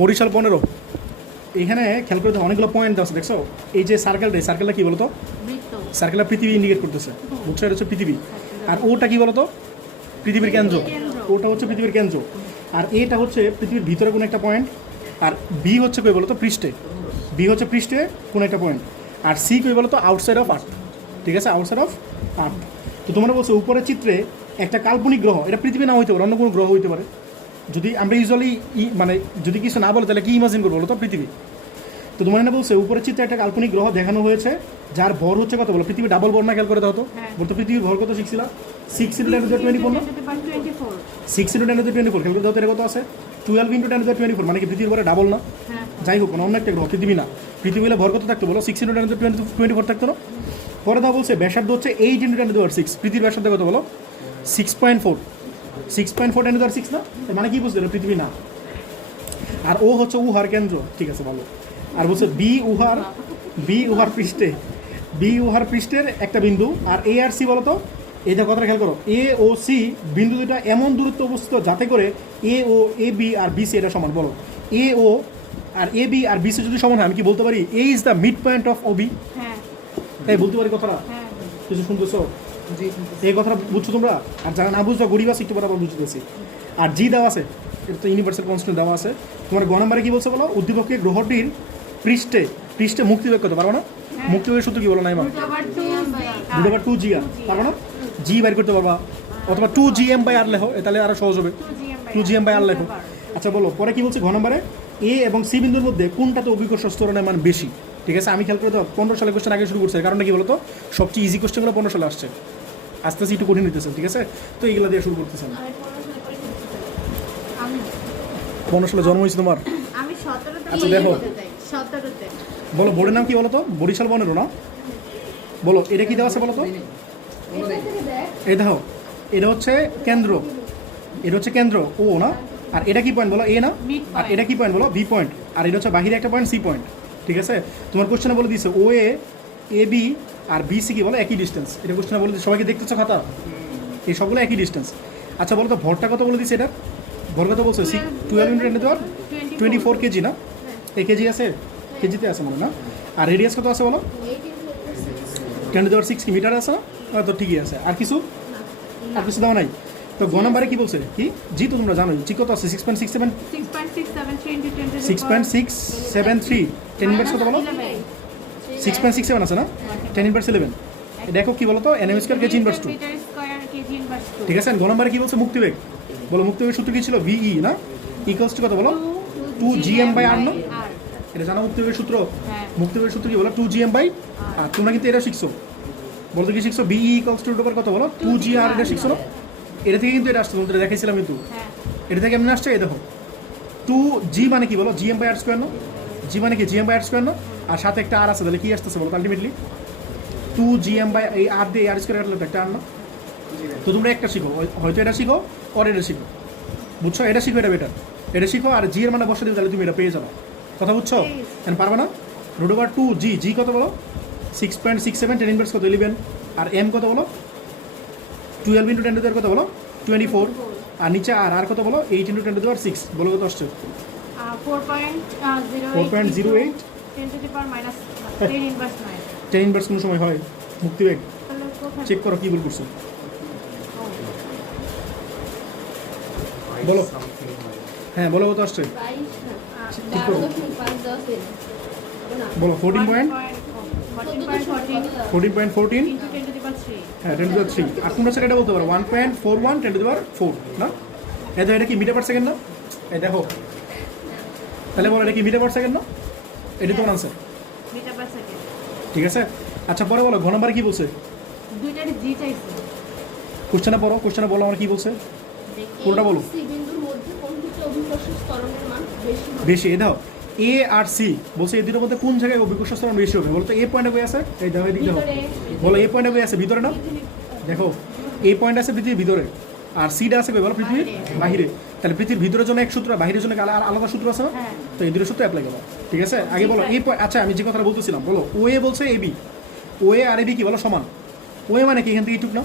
বরিশাল 15 এখানে খেয়াল করে অনেকগুলো পয়েন্ট আছে দেখছো। এই যে সার্কেলটা কি বলতো? সার্কেলটা পৃথিবী ইন্ডিকেট করতেছে, বুঝছো? এটা হচ্ছে পৃথিবী। আর ওটা কি বলতো? পৃথিবীর কেন্দ্র। ওটা হচ্ছে পৃথিবীর কেন্দ্র। আর এটা হচ্ছে পৃথিবীর ভিতরে কোনো একটা পয়েন্ট। আর বি হচ্ছে কই বলতো? পৃষ্ঠে। বি হচ্ছে পৃষ্ঠে কোনো একটা পয়েন্ট। আর সি কই বলতো? Outside of earth. ঠিক আছে, আউটসাইড অফ আর্থ। তো তোমরা বলছো উপরের চিত্রে একটা কাল্পনিক গ্রহ, এটা পৃথিবী না হইতে পারে, অন্য কোনো গ্রহ হইতে পারে। যদি আমরা ইউজুয়ালি মানে যদি কিছু না বলে তাহলে কি ইমাজিন করবো বলো তো? পৃথিবী। তো তোমার না বলছে উপরের চিত্রে একটা কাল্পনিক গ্রহ দেখানো হয়েছে যার ভর হচ্ছে কত বলো? পৃথিবী ডাবল ভর না? খেয়াল করে দাও তো। বলতো পৃথিবীর ভর কত শিখছিল? 6 × 10⁻24 না? 6 × 10⁻24 খেয়াল করে দাও তো। এটা কত আছে? 12 × 10⁻24, মানে কি পৃথিবীর ভরে ডাবল না? যাই হোক, অন্য একটা গ্রহ, পৃথিবী না। পৃথিবী হলে ভর কত থাকতো বলো? 6 × 10⁻24 থাকতো না? পরে দাও বলছে ব্যাসার্ধ হচ্ছে 8 × 10⁻6। পৃথিবীর ব্যাসার্ধ কত বলো? 6.4। 6.4 × 10⁻6 না? মানে কি বুঝতে পৃথিবী না। আর ও হচ্ছে উহার কেন্দ্র। ঠিক আছে, ভালো। আর বলছে বি উহার পৃষ্ঠের একটা বিন্দু। আর এ আর সি বলতো, এইটা কথাটা খেয়াল করো, এ ও সি বিন্দু দুটা এমন দূরত্ব অবস্থিত যাতে করে এ বি আর বি সি এটা সমান। বলো এ ও আর এ বি আর বি সি যদি সমান হয়, আমি কি বলতে পারি A is the mid point of O B? তাই বলতে পারি কথাটা? কিছু শুনতেছো? এই কথাটা বুঝছো তোমরা? আর যারা না বুঝছো গরিব আছে একটু বরাবর বুঝতেছি। আর জি দেওয়া আছে, এটা তো ইউনিভার্সাল কনস্ট্যান্ট দেওয়া আছে। তোমার গ নম্বরে কি বলছে বলো? উদ্দীপককে গ্রহটির পৃষ্ঠে মুক্তিবেগ করতে পারবো না? মুক্তিবেগের সূত্র কি বলো? নাই মানে √2g আর পারবো না? জি বাইর করতে পারবা, অথবা 2gm/r লেখো, তাহলে আরো সহজ হবে। 2gm/r লেখো। আচ্ছা বলো পরে কি বলছে? ঘ নম্বরে এ এবং সি বিন্দুর মধ্যে কোনটাতে অভিকর্ষ ত্বরণের মান বেশি? ঠিক আছে, আমি খেয়াল করে দাও 15 সালের কোশ্চেন আগে শুরু করছে। কারণটা কি বলতো? সবচেয়ে ইজি কোশ্চেনগুলো 15 সালে আসছে, আস্তে আস্তে একটু কঠিন হইতেছে। ঠিক আছে, তো এইগুলো দিয়ে শুরু করতেছেন। 15 সালে জন্ম হয়েছে তোমার? আচ্ছা দেখো, বলো বোর্ডের নাম কি বলো তো? বরিশাল 15 না? বলো এটা কি দেওয়া আছে বলো তো? এই দেখো, এটা হচ্ছে কেন্দ্র, এটা হচ্ছে কেন্দ্র ও না? আর এটা কি পয়েন্ট বলো? এ না? আর এটা কি পয়েন্ট বলো? B point. আর এটা হচ্ছে বাহিরে একটা পয়েন্ট, সি পয়েন্ট। ঠিক আছে, তোমার কোশ্চেনে বলে দিয়েছে ও এ বি আর বি সি কি বলো? একই ডিস্টেন্স। এটা কোশ্চেনে বলে দিচ্ছে, সবাইকে দেখতেছো খাতা? এই সবগুলো একই ডিস্টেন্স। আচ্ছা বলো তো ভরটা কত বলে দিচ্ছে? এটা ভর কত বলছো? 12 × 10⁻24 কেজি না? এই কেজি আছে, কেজিতে আছে মনে না? আর রেডিয়াস কত আছে বলো? 10⁻6 কি মিটার আছে না? তো ঠিকই আছে। আর কিছু দেওয়া নাই। তো গ নাম্বারে কি বলছে? কি জি তো তোমরা জানোই, জি কত আছে? 6.673 10 কত বলো? 6.67 আছে না? 10⁻11। দেখো কি বলো তো? n² KG inverse 2। ঠিক আছে, গ নাম্বারে কি বলছে? মুক্তিবেগ। বলো মুক্তিবেগের সূত্র কি ছিল? ভিই না? ইকুয়ালস টু কত বলো? 2gm/r না? এটা জানো মুক্তিবেগের সূত্র? মুক্তিবেগের সূত্র কি বলো? 2gm/r। তোমরা কিন্তু এটা শিখছো। বলতে কি শিখছো? বিই ইকুয়ালস টু কত বলো? 2gr। এটা শিখছো না? এটা থেকে কিন্তু এটা আসছে, বলতে দেখাইছিলাম কিন্তু। এটা থেকে এমনি আসছে। এই দেখো 2g মানে কি বলো? gm/r² না? জি মানে কি? gm/r² না? আর সাথে একটা আর আছে, তাহলে কি আসতেছে বলো? আলটিমেটলি 2gm এই আর দিয়ে আর স্কোয়ার কাটলে একটা আর না? তো তোমরা একটা শিখো, হয়তো এটা শিখো আর এটা শিখো, বুঝছো? এটা শিখো, এটা বেটার। এটা শিখো আর জি এর মানে বসে দিবে, তাহলে তুমি এটা পেয়ে যাবে। কথা বুঝছো? এখন পারবে না? √2g, জি কত বলো? 6.67, 10 কত? 11। আর এম কত বলো? 12 × 10⁻⁴ কত বলো? 24। আর নিচে আর কত বলো? 8 × 10⁻6। বলো কত আসছে? 4.08 10 কোন সময় হয়? মুক্তিবেগ চেক করো কি ভুল করছো। বলো, হ্যাঁ বলো কত আসছে? ঠিক করো, বলো 14.14 হ্যাঁ 10⁻3। আর তোমরা সেটা বলতে পারো 1.41 10⁻4 না? এটা কি মিটার/সেকেন্ড না? এই দেখো, তাহলে বলো এটা কি মিটার/সেকেন্ড না? এটা তোমার আনসার। ঠিক আছে, আচ্ছা পরে বলো ঘ নম্বরে কি বলছে? কোশ্চেনে পড়ো, কোশ্চেনে বলো আমার কি বলছে, কোনটা বলো? বেশি। এই দাও এ আর সি বলছে এই দুটোর মধ্যে কোন জায়গায় অভিকর্ষ ত্বরণ বেশি হবে? বলো তো এ পয়েন্টে কই আছে? এই দেখো এদিকে দেখো, বলো এ পয়েন্টে কই আছে? ভিতরে না? দেখো এ পয়েন্ট আছে পৃথিবীর ভিতরে, আর সিটা আছে কই বলো? পৃথিবীর বাহিরে। তাহলে পৃথিবীর ভিতরের জন্য এক সূত্র, বাহিরের জন্য আলাদা সূত্র আছে না? তো এই দুটো সূত্র অ্যাপ্লাই করো। ঠিক আছে, আগে বলো এই আচ্ছা আমি যে কথাটা বলতেছিলাম, বলো ও এ বলছে A B, O A R A B কি বলো? সমান। ও এ মানে কি? এখান থেকে এইটুক না?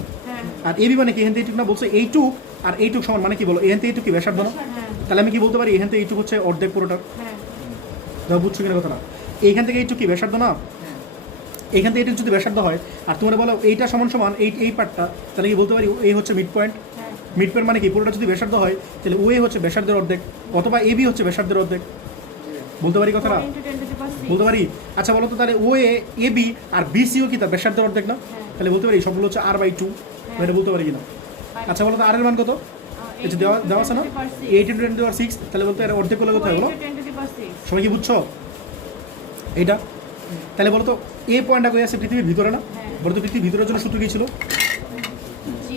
আর এ বি মানে কি? এখান থেকে এইটুক না? বলছে এইটুক আর এইটুক সমান, মানে কি বলো? এখান থেকে এইটুক কি ব্যাসার্ধ না? তাহলে আমি কি বলতে পারি এখান থেকে এইটুকু হচ্ছে অর্ধেক পুরোটা, হ্যাঁ যা বুঝছো কিনা কথাটা। এইখান থেকে এইটুকু কি ব্যাসার্ধ না, এইখান থেকে এইটুকু যদি ব্যাসার্ধ হয় আর তোমার বলো এইটা সমান সমান এই পার্টটা, তাহলে কি বলতে পারি এই হচ্ছে মিড পয়েন্ট। হ্যাঁ মিড পয়েন্ট মানে কি পুরোটা যদি ব্যাসার্ধ হয় তাহলে ওয়ে হচ্ছে ব্যাসার্ধের অর্ধেক, অথবা এবি হচ্ছে ব্যাসার্ধের অর্ধেক, বলতে পারি কথাটা, 4 × 10⁻⁶ বলতে পারি। আচ্ছা বলো তো তাহলে ও এ বি আর বিসিও কি তার ব্যাসার্ধের অর্ধেক না, হ্যাঁ। তাহলে বলতে পারি সবগুলো হচ্ছে r/2, এটা বলতে পারি কিনা। আচ্ছা বলো তো আর এর মান কত, এই যে দেওয়া আছে না 8 × 10⁻⁶, তাহলে বলতে এর অর্ধেক করলে কত হয় বলো, 4 × 10⁻⁶ সবাই কি বুঝছো এইটা। তাহলে বলো তো এ পয়েন্টটা কই আছে পৃথিবীর ভিতরে না, হ্যাঁ। বলো তো পৃথিবীর ভিতরের জন্য সূত্র কি ছিল, g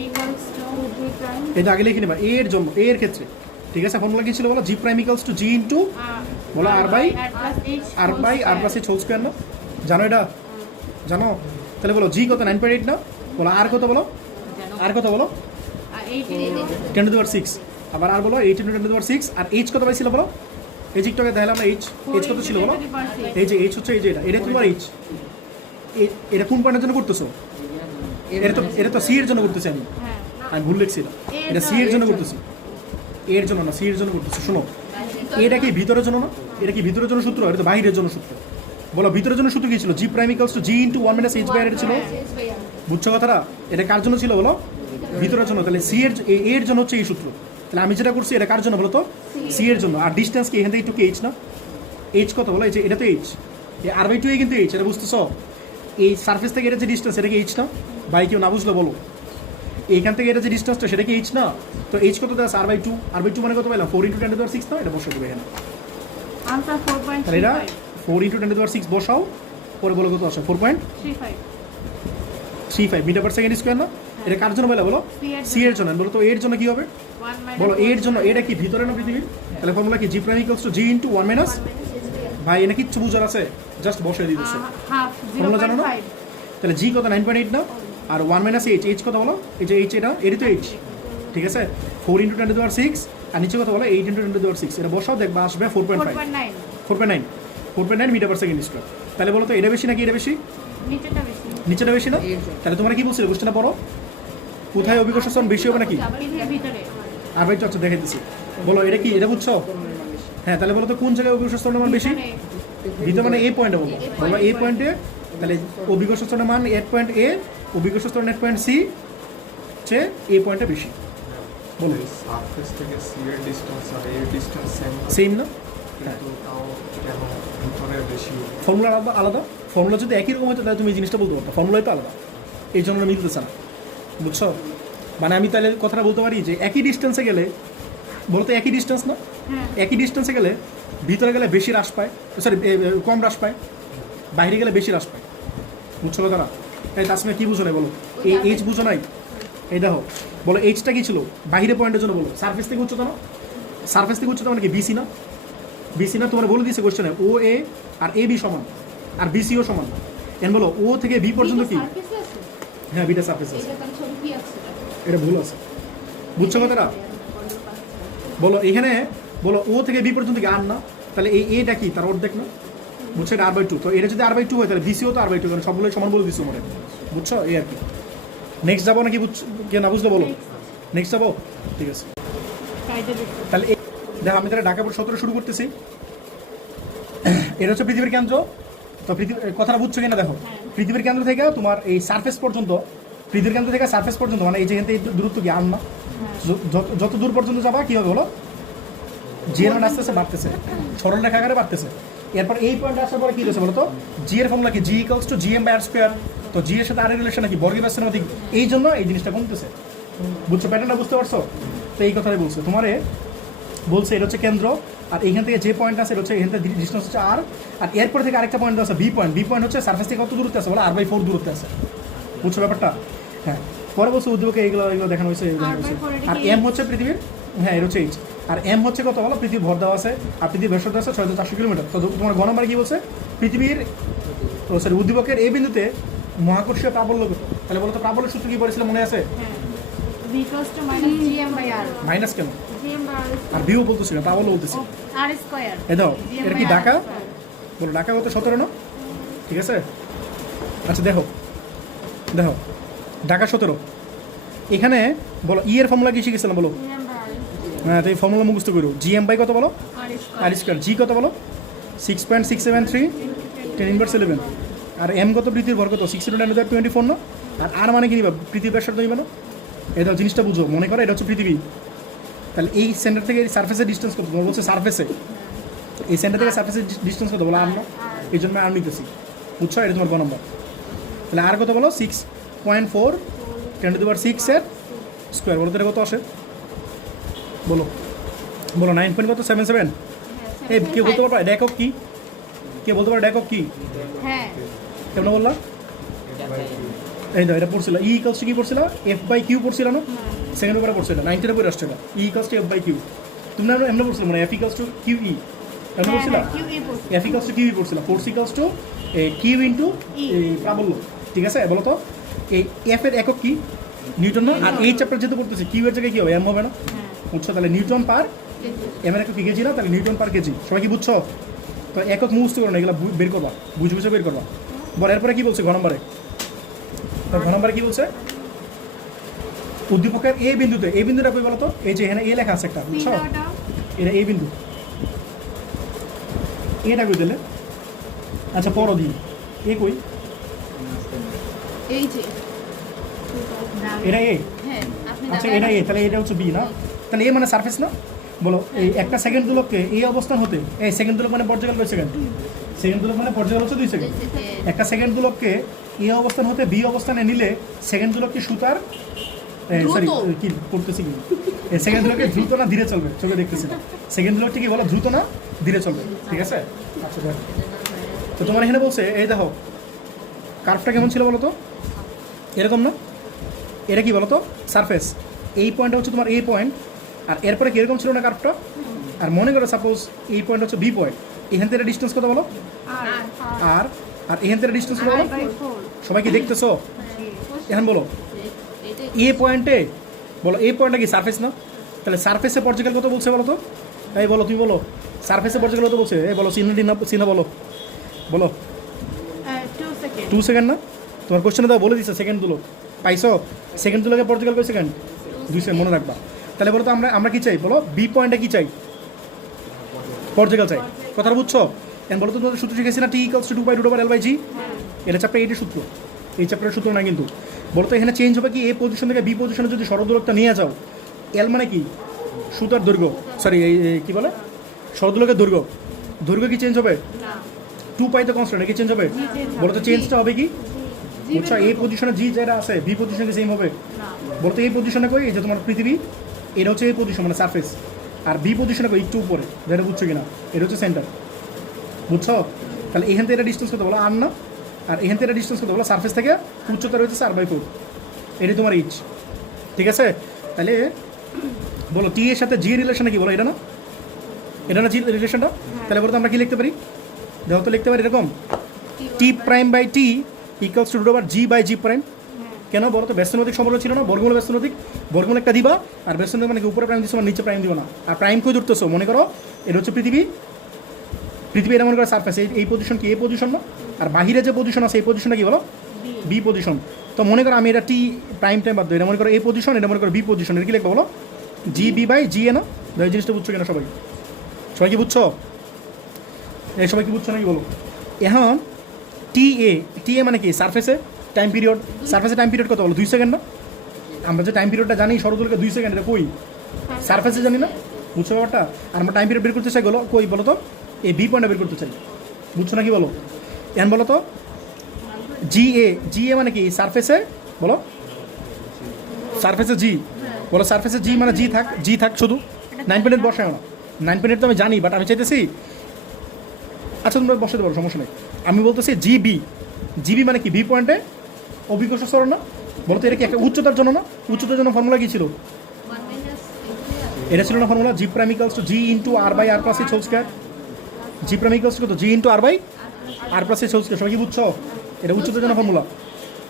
equals to g', এটা আগে লিখে নেবা এর জন্য, এর ক্ষেত্রে ঠিক আছে ফর্মুলা কি ছিল বলো, g prime equals to g into বলো r by r plus h whole square না, জানো এটা, জানো। তাহলে বলো g কত 9.8 না, বলো r কত বলো, r কত বলো 10⁻⁶, আবার আর বলো 8 × 10⁻⁶, আর h কত পাইছিল বলো, এই যে একটু আগে দেখালাম না h কত ছিল বলো, এই যে h হচ্ছে এই যে এটা তোমার h, এটা কোন পয়েন্টের জন্য করতেছো, এটা তো সি এর জন্য করতেছি আমি ভুল লিখছিলাম, এটা সি এর জন্য করতেছি, এর জন্য না সি এর জন্য করতেছি। শোনো এটা কি ভিতরের জন্য না, এটা কি ভিতরের জন্য সূত্র, এটা তো বাইরের জন্য সূত্র। বলো ভিতরের জন্য সূত্র কি ছিল, G prime equals to G into 1 - h/r ছিল, বুঝছো কথাটা। এটা কার জন্য ছিল বলো, ভিতরের জন্য। তাহলে সি এর জন্য হচ্ছে এই সূত্র। তাহলে আমি যেটা করছি এটা কার জন্য বলো তো, সি এর জন্য। আর ডিসটেন্স কি এখান থেকে একটু এইচ না, এইচ কত বলো, এই যে এটা তো এইচ, এই r/2 কিন্তু এইচ, এটা বুঝতেছো। এই সারফেস থেকে এটা যে ডিসটেন্স এটা কি এইচ না, বাই কেউ না বুঝলে বলো, এইখান থেকে এটা যে ডিসটেন্সটা সেটা কি এইচ না, তো এইচ কত দেওয়া আছে r/2 মানে কত পাইলাম 4 × 10⁻⁶ না, এটা বসে দেবে এখানে। আনসার তাহলে এটা 4.35 4 × 10⁻⁶ বসাও, পরে বলো কত আসে 4.35 মিটার/সেকেন্ড স্কয়ার না। এটা কার জন্য বলো, সি এর জন্য। বলো তো এর জন্য কি হবে, 1 - বলো এর জন্য, এটা কি ভিতরে না পৃথিবীর, তাহলে ফর্মুলা কি G prime equals to G into 1 - ভাই এনে কিচ্ছু বুঝার আছে, জাস্ট বসে দিতেছে। হাফ ফর্মুলা জানো না? 0.5 তাহলে জি কত 9.8 না, আর 1 - h কত বলো, এই যে এইচ এটা এরই তো এইচ, ঠিক আছে 4 × 10⁻⁶, আর নিচে কত বলো 8 × 10⁻⁶, এটা বসাও দেখবা আসবে 4.5 4.9 4.9 মিটার/সেকেন্ড স্কয়ার। তাহলে বলো তো এটা বেশি নাকি এটা বেশি, নিচেটা বেশি, নিচেটা বেশি না। তাহলে তোমরা কি বলছিলে কোশ্চেনটা পড়ো, কোথায় অভিকর্ষ স্তরণ বেশি হবে নাকি, পৃথিবীর ভিতরে আর আচ্ছা দেখাইতেছি। বলো এটা কি, এটা বুঝছো, হ্যাঁ। তাহলে বলো তো কোন জায়গায় অভিকর্ষ স্তরণের মান বেশি, ভিতরে মানে এই পয়েন্টে বলো, বলো এই পয়েন্টে। তাহলে অভিকর্ষ স্তরণের মান এট পয়েন্ট এ, অভিকর্ষ স্তরণ এট পয়েন্ট সি চেয়ে এই পয়েন্টে বেশি, বলো সারফেস থেকে সি এর ডিসটেন্স আর এর ডিসটেন্স সেম না। হ্যাঁ কিন্তু তাও কেন ভিতরে বেশি, ফর্মুলা আলাদা আলাদা, ফর্মুলা যদি একই রকম হতো তাহলে তুমি এই জিনিসটা বলতে পারতো, ফর্মুলাই তো আলাদা, এই জন্য মিলতেছে না, বুঝছো। মানে আমি তাহলে কথাটা বলতে পারি যে একই ডিস্টেন্সে গেলে, বলতো একই ডিস্টেন্স না, হ্যাঁ একই ডিস্টেন্সে গেলে ভিতরে গেলে বেশি হ্রাস পায়, সরি কম হ্রাস পায়, বাইরে গেলে বেশি হ্রাস পায়, বুঝছো কথাটা। তাই তার কি বুঝো নাই বলো, এই এইচ বুঝো নাই, এই দেখো বলো এইচটা কি ছিল বাইরে পয়েন্টের জন্য, বলো সারফেস থেকে উচ্চতা না, সারফেস থেকে উচ্চতা মানে কি বিসি না, বিসি না, তোমার বলে দিয়েছে কোশ্চেনে ও এ আর এ বি সমান আর বিসিও সমান। এন বলো ও থেকে বি পর্যন্ত কি, হ্যাঁ বিটা সারফেস আছে, এটা ভুল আছে, বুঝছো কথাটা। বলো এখানে বলো ও থেকে বি পর্যন্ত কি আর না, তাহলে এই এটা কি তার অর্ধেক না, বুঝছো, এটা r/2। তো এটা যদি r/2 হয় তাহলে বিসিও তো r/2, কারণ সবগুলো সমান বলে দিচ্ছ মনে, বুঝছো এই আর কি। নেক্সট যাবো নাকি, বুঝছো কে না বুঝলে বলো, নেক্সট যাবো, ঠিক আছে। তাহলে দেখো আমি তাহলে ঢাকা বোর্ড 17 শুরু করতেছি। এটা হচ্ছে পৃথিবীর কেন্দ্র, তো পৃথিবীর কথাটা বুঝছো কিনা দেখো, পৃথিবীর কেন্দ্র থেকে তোমার এই সারফেস পর্যন্ত, পৃথিবীর কেন্দ্র থেকে সারফেস পর্যন্ত মানে এই যেখান থেকে দূরত্ব কি আর না, যত দূর পর্যন্ত যাবা কি হবে বলো, জি এর মান আস্তে আস্তে বাড়তেছে, সরল রেখা আকারে বাড়তেছে। এরপর এই পয়েন্ট আসার পরে কি হচ্ছে বলো তো, জি এর ফর্মুলা কি জি ইকুয়ালস টু gm/r², তো জি এর সাথে আর এর রিলেশন নাকি বর্গের ব্যস্তের মধ্যে, এই জন্য এই জিনিসটা কমতেছে, বুঝছো প্যাটার্নটা বুঝতে পারছো। তো এই কথাই বলছে তোমারে, বলছে এটা হচ্ছে কেন্দ্র, আর এইখান থেকে যে পয়েন্ট আছে এটা হচ্ছে এখান থেকে ডিস্টেন্স হচ্ছে আর এরপর থেকে আরেকটা পয়েন্ট আছে বি পয়েন্ট, বি পয়েন্ট হচ্ছে সারফেস থেকে কত দূরত্বে আছে বলো r/4 দূরত্বে আছে, বুঝছো ব্যাপারটা। হ্যাঁ পরে বলছে উদ্যোগে এগুলো দেখানো হয়েছে, আর এম হচ্ছে পৃথিবীর, হ্যাঁ এটা হচ্ছে এইচ, আর এম হচ্ছে কত বলো, পৃথিবীর ভর দেওয়া আছে, আর পৃথিবীর ব্যাসার্ধ আছে 6400 কিলোমিটার। তো তোমার গণমার কি বলছে, পৃথিবীর সরি উদ্দীপকের এই বিন্দুতে মহাকর্ষীয় প্রাবল্য কত, তাহলে বলো তো প্রাবল্য সূত্র কি পড়েছিল মনে আছে, v equals to -gm/r, minus কেন, gm/r আর ভিউ বলতেছিল প্রাবল্য বলতেছিল, r², এ দাও এটা কি ঢাকা, বলো ঢাকা কত 17 না, ঠিক আছে। আচ্ছা দেখো দেখো ঢাকা 17, এখানে বলো ই এর ফর্মুলা কি শিখেছিলাম বলো, gm/r হ্যাঁ, তো এই ফর্মুলা মুখস্থ করো। জিএম বাই কত বলো, আর স্কোয়ার। জি কত বলো, 6.673 10^11। আর এম কত, পৃথিবীর ভর কত, 6×10^24 না। আর মানে কি নিবা, পৃথিবীর ব্যাসার্ধ নিবা না। এটা জিনিসটা বুঝো, মনে করো এটা হচ্ছে পৃথিবী। তাহলে এই সেন্টার থেকে এই সার্ফেসের ডিস্টেন্স কত, তোমার বলছে সার্ফেসে, এই সেন্টার থেকে সার্ফেসের ডিস্টেন্স কত বলো, আর না। এই জন্য আর নিতেছি, বুঝছো, এটা তোমার গ নম্বর। তাহলে আর কত বলো, 6.4 10^6 এর স্কোয়ার। বলো তো এটা কত আসে, বলো বলো। 9.77। এই কে বলতে পারো এটা একক কি, কে বলতে পারো এটা একক কি, হ্যাঁ কেমন বললাম। এই দাও, এটা পড়ছিল ই ইকালস টু কি পড়ছিল, F/Q পড়ছিল না, সেকেন্ড পেপারে পড়ছিল, 90 পরে আসছে না, ই ইকালস টু F/Q। তুমি না এমন পড়ছিল মানে F ইকালস টু QE, এমন পড়ছিল, F ইকালস টু QE পড়ছিল, force equals to Q into প্রাবল্য। ঠিক আছে, বলো তো এই F এর একক কি, নিউটন না। আর এই চ্যাপ্টার যেহেতু পড়তেছি কিউ এর জায়গায় কি হবে, এম হবে না, বুঝছো। তাহলে নিউটন পার এম এর একক কি, কেজি না, তাহলে নিউটন পার কেজি। সবাই কি বুঝছো, তো একক মুখস্থ করো না, এগুলো বের করবা, বুঝে বুঝে বের করবা। বল এরপরে কি বলছে ঘ নম্বরে, ঘ নম্বরে কি বলছে, উদ্দীপকের এ বিন্দুতে, এই বিন্দুটা কই বলো তো, এই যে এখানে এ লেখা আছে একটা, বুঝছো, এটা এই বিন্দু, এটা কই দিলে, আচ্ছা পর দিই, এ কই, এই যে এটা এ, হ্যাঁ আপনি আচ্ছা এটা এ, তাহলে এটা হচ্ছে বি না। তাহলে এ মানে সারফেস না। বলো এই একটা সেকেন্ড দোলককে এই অবস্থান হতে, এই সেকেন্ড দোলক মানে পর্যায়কাল 2 সেকেন্ড, সেকেন্ড দোলক মানে পর্যায়কাল হচ্ছে 2 সেকেন্ড। একটা সেকেন্ড দোলককে এ অবস্থান হতে বি অবস্থানে নিলে সেকেন্ড দোলককে সুতার, সরি কি করতেছি কি, এই সেকেন্ড দোলককে দ্রুত না ধীরে চলবে, চোখে দেখতেছি না, সেকেন্ড দোলকটি কি বলো, দ্রুত না ধীরে চলবে। ঠিক আছে, আচ্ছা দেখ। তো তোমার এখানে বলছে এই দেখো কার্ভটা কেমন ছিল বলো তো, এরকম না, এটা কি বলো তো সারফেস, এই পয়েন্টটা হচ্ছে তোমার এই পয়েন্ট, আর এরপরে কি এরকম ছিল না কার্ভটা। আর মনে করো সাপোজ এই পয়েন্ট হচ্ছে বি পয়েন্ট, এখান থেকে ডিস্টেন্স কত বলো, আর আর এখান থেকে ডিস্টেন্স কত বলো, সবাই কি দেখতেছো, এখন বলো এ পয়েন্টে, বলো এই পয়েন্টটা কি সারফেস না, তাহলে সারফেসে পর্যায়কাল কত বলছে বলো তো, এই বলো তুমি বলো, সারফেসে পর্যায়কাল কত বলছে, এই বলো চিহ্ন বলো, বলো 2 সেকেন্ড না, তোমার কোশ্চেনে দাও বলে দিচ্ছে সেকেন্ড দুলো পাইছো, সেকেন্ড দুলোকে পর্যায়কাল কয় সেকেন্ড, 2 সেকেন্ড, মনে রাখবা। তাহলে বলো তো আমরা কি চাই, বলো বি পয়েন্টে কি চাই, পর্যায়কাল চাই, কথাটা বুঝছো। এখন বলো তো তোমাদের সূত্র শিখেছি না, T = 2π√L/G, এটা চ্যাপ্টার 8 সূত্র, এই চ্যাপ্টারের সূত্র না কিন্তু। বলো তো এখানে চেঞ্জ হবে কি, এ পজিশন থেকে বি পজিশনে যদি সরল দূরত্বটা নিয়ে যাও, এল মানে কি সুতার দৈর্ঘ্য, সরি এই কি বলে সরল দৈর্ঘ্যের দৈর্ঘ্য, দৈর্ঘ্য কি চেঞ্জ হবে, 2π তো কনস্ট্যান্ট, কি চেঞ্জ হবে, বলো তো চেঞ্জটা হবে কি, বুঝছো, এই পজিশনে জি যেটা আছে বি পজিশনে সেম হবে। বলতো এই পজিশনে কই, এই যে তোমার পৃথিবী, এটা হচ্ছে এই পজিশন মানে সারফেস, আর বি পজিশনে কই একটু উপরে, যেটা বুঝছো কিনা, এটা হচ্ছে সেন্টার, বুঝছো। তাহলে এখান থেকে এটা ডিস্টেন্স কত বলো, আর না, আর এখান থেকে এটা ডিস্টেন্স কত বলো, সারফেস থেকে উচ্চতা রয়েছে 4/4, এটাই তোমার এইচ। ঠিক আছে, তাহলে বলো টি এর সাথে জি এর রিলেশনে কি বলো, এটা না, এটা না জি রিলেশনটা। তাহলে বলো তো আমরা কি লিখতে পারি, দেখো তো লিখতে পারি এরকম, T'/T = √G/G'। কেন বলো তো, ব্যস্তনৈতিক সম্পর্ক ছিল না, বর্গমূল ব্যস্তনৈতিক, বর্গমূল একটা দিবা, আর ব্যস্তনৈতিক মানে কি উপরে প্রাইম দিচ্ছ, নিচে প্রাইম দিব না। আর প্রাইম কই ধরতেছো, মনে করো এটা হচ্ছে পৃথিবী, এটা মনে করো সারফেস, এই পজিশন কি, এই পজিশন না, আর বাহিরে যে পজিশন আছে এই পজিশনটা কি বলো, বি পজিশন। তো মনে করো আমি এটা টি প্রাইম টাইম বাদ দিই, এটা মনে করো এই পজিশন, এটা মনে করো বি পজিশন, এটা কি লিখবো বলো, GB/GA না। এই জিনিসটা বুঝছো কিনা সবাই, সবাই কি বুঝছো, এই সবাই কি বুঝছো নাকি বলো। এখন TA মানে কি, সারফেসে টাইম পিরিয়ড, সারফেসে টাইম পিরিয়ড কত বলো, 2 সেকেন্ড না। আমরা যে টাইম পিরিয়ডটা জানি সরলদৈর্ঘ্যে 2 সেকেন্ড, এটা কই সারফেসে জানি না, বুঝছো ব্যাপারটা। আর আমরা টাইম পিরিয়ড বের করতে চাই বলো কই বলো তো, এই বি পয়েন্টে বের করতে চাই, বুঝছো নাকি বলো। এখন বলো তো GA মানে কি, সারফেসে বলো, সারফেসে জি, বলো সারফেসে জি মানে জি থাক শুধু, 9 বসায় না, 9 তো আমি জানি, বাট আমি চাইতেছি, আচ্ছা তোমরা বসাতে পারো সমস্যা নেই, আমি বলতেছি জিবি মানে কি, বি পয়েন্টে অভিকর্ষ সরণ না। বলো তো এটা কি একটা উচ্চতার জন্য না, উচ্চতার জন্য ফর্মুলা কি ছিল, এটা ছিল না formula, G' = G × R/R+H², G' = কত, G × R/R+H², সবাই কি বুঝছো, এটা উচ্চতার জন্য ফর্মুলা,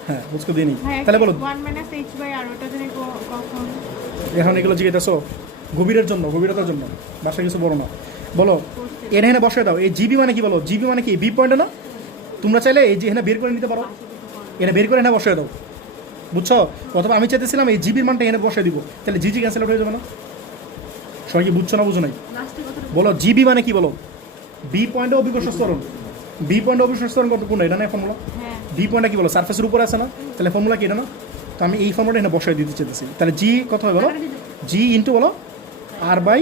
হ্যাঁ বুঝতে দিই নি। তাহলে বলো 1 - h/r, ওটা জানি কখন, এখন এগুলো জিজ্ঞেসো গভীরের জন্য, গভীরতার জন্য, বাসা কিছু বড় না। বলো এখানে বসায় দাও, এই জিবি মানে কি বলো, জিবি মানে কি বি পয়েন্টে না, তোমরা চাইলে এই যে এখানে বের করে নিতে পারো, এখানে বের করে এখানে বসায় দাও, বুঝছো। অথবা আমি চাইতেছিলাম এই জিবির মানটা এখানে বসায় দিব, তাহলে জিজি ক্যান্সেল আউট হয়ে যাবে না, সবাই কি বুঝছো না বুঝো নাই? বলো জিবি মানে কি বলো? বি পয়েন্টে অভিকর্ষ ত্বরণ। বি পয়েন্টে অভিকর্ষ ত্বরণ কত কোন এটা না ফর্মুলা? হ্যাঁ বি পয়েন্টটা কি বলো? সারফেসের উপরে আছে না? তাহলে ফর্মুলা কি এটা না? তো আমি এই ফর্মুলাটা এখানে বসাই দিতে চাইতেছি। তাহলে জি কত হয় বলো? জি ইন্টু বলো R by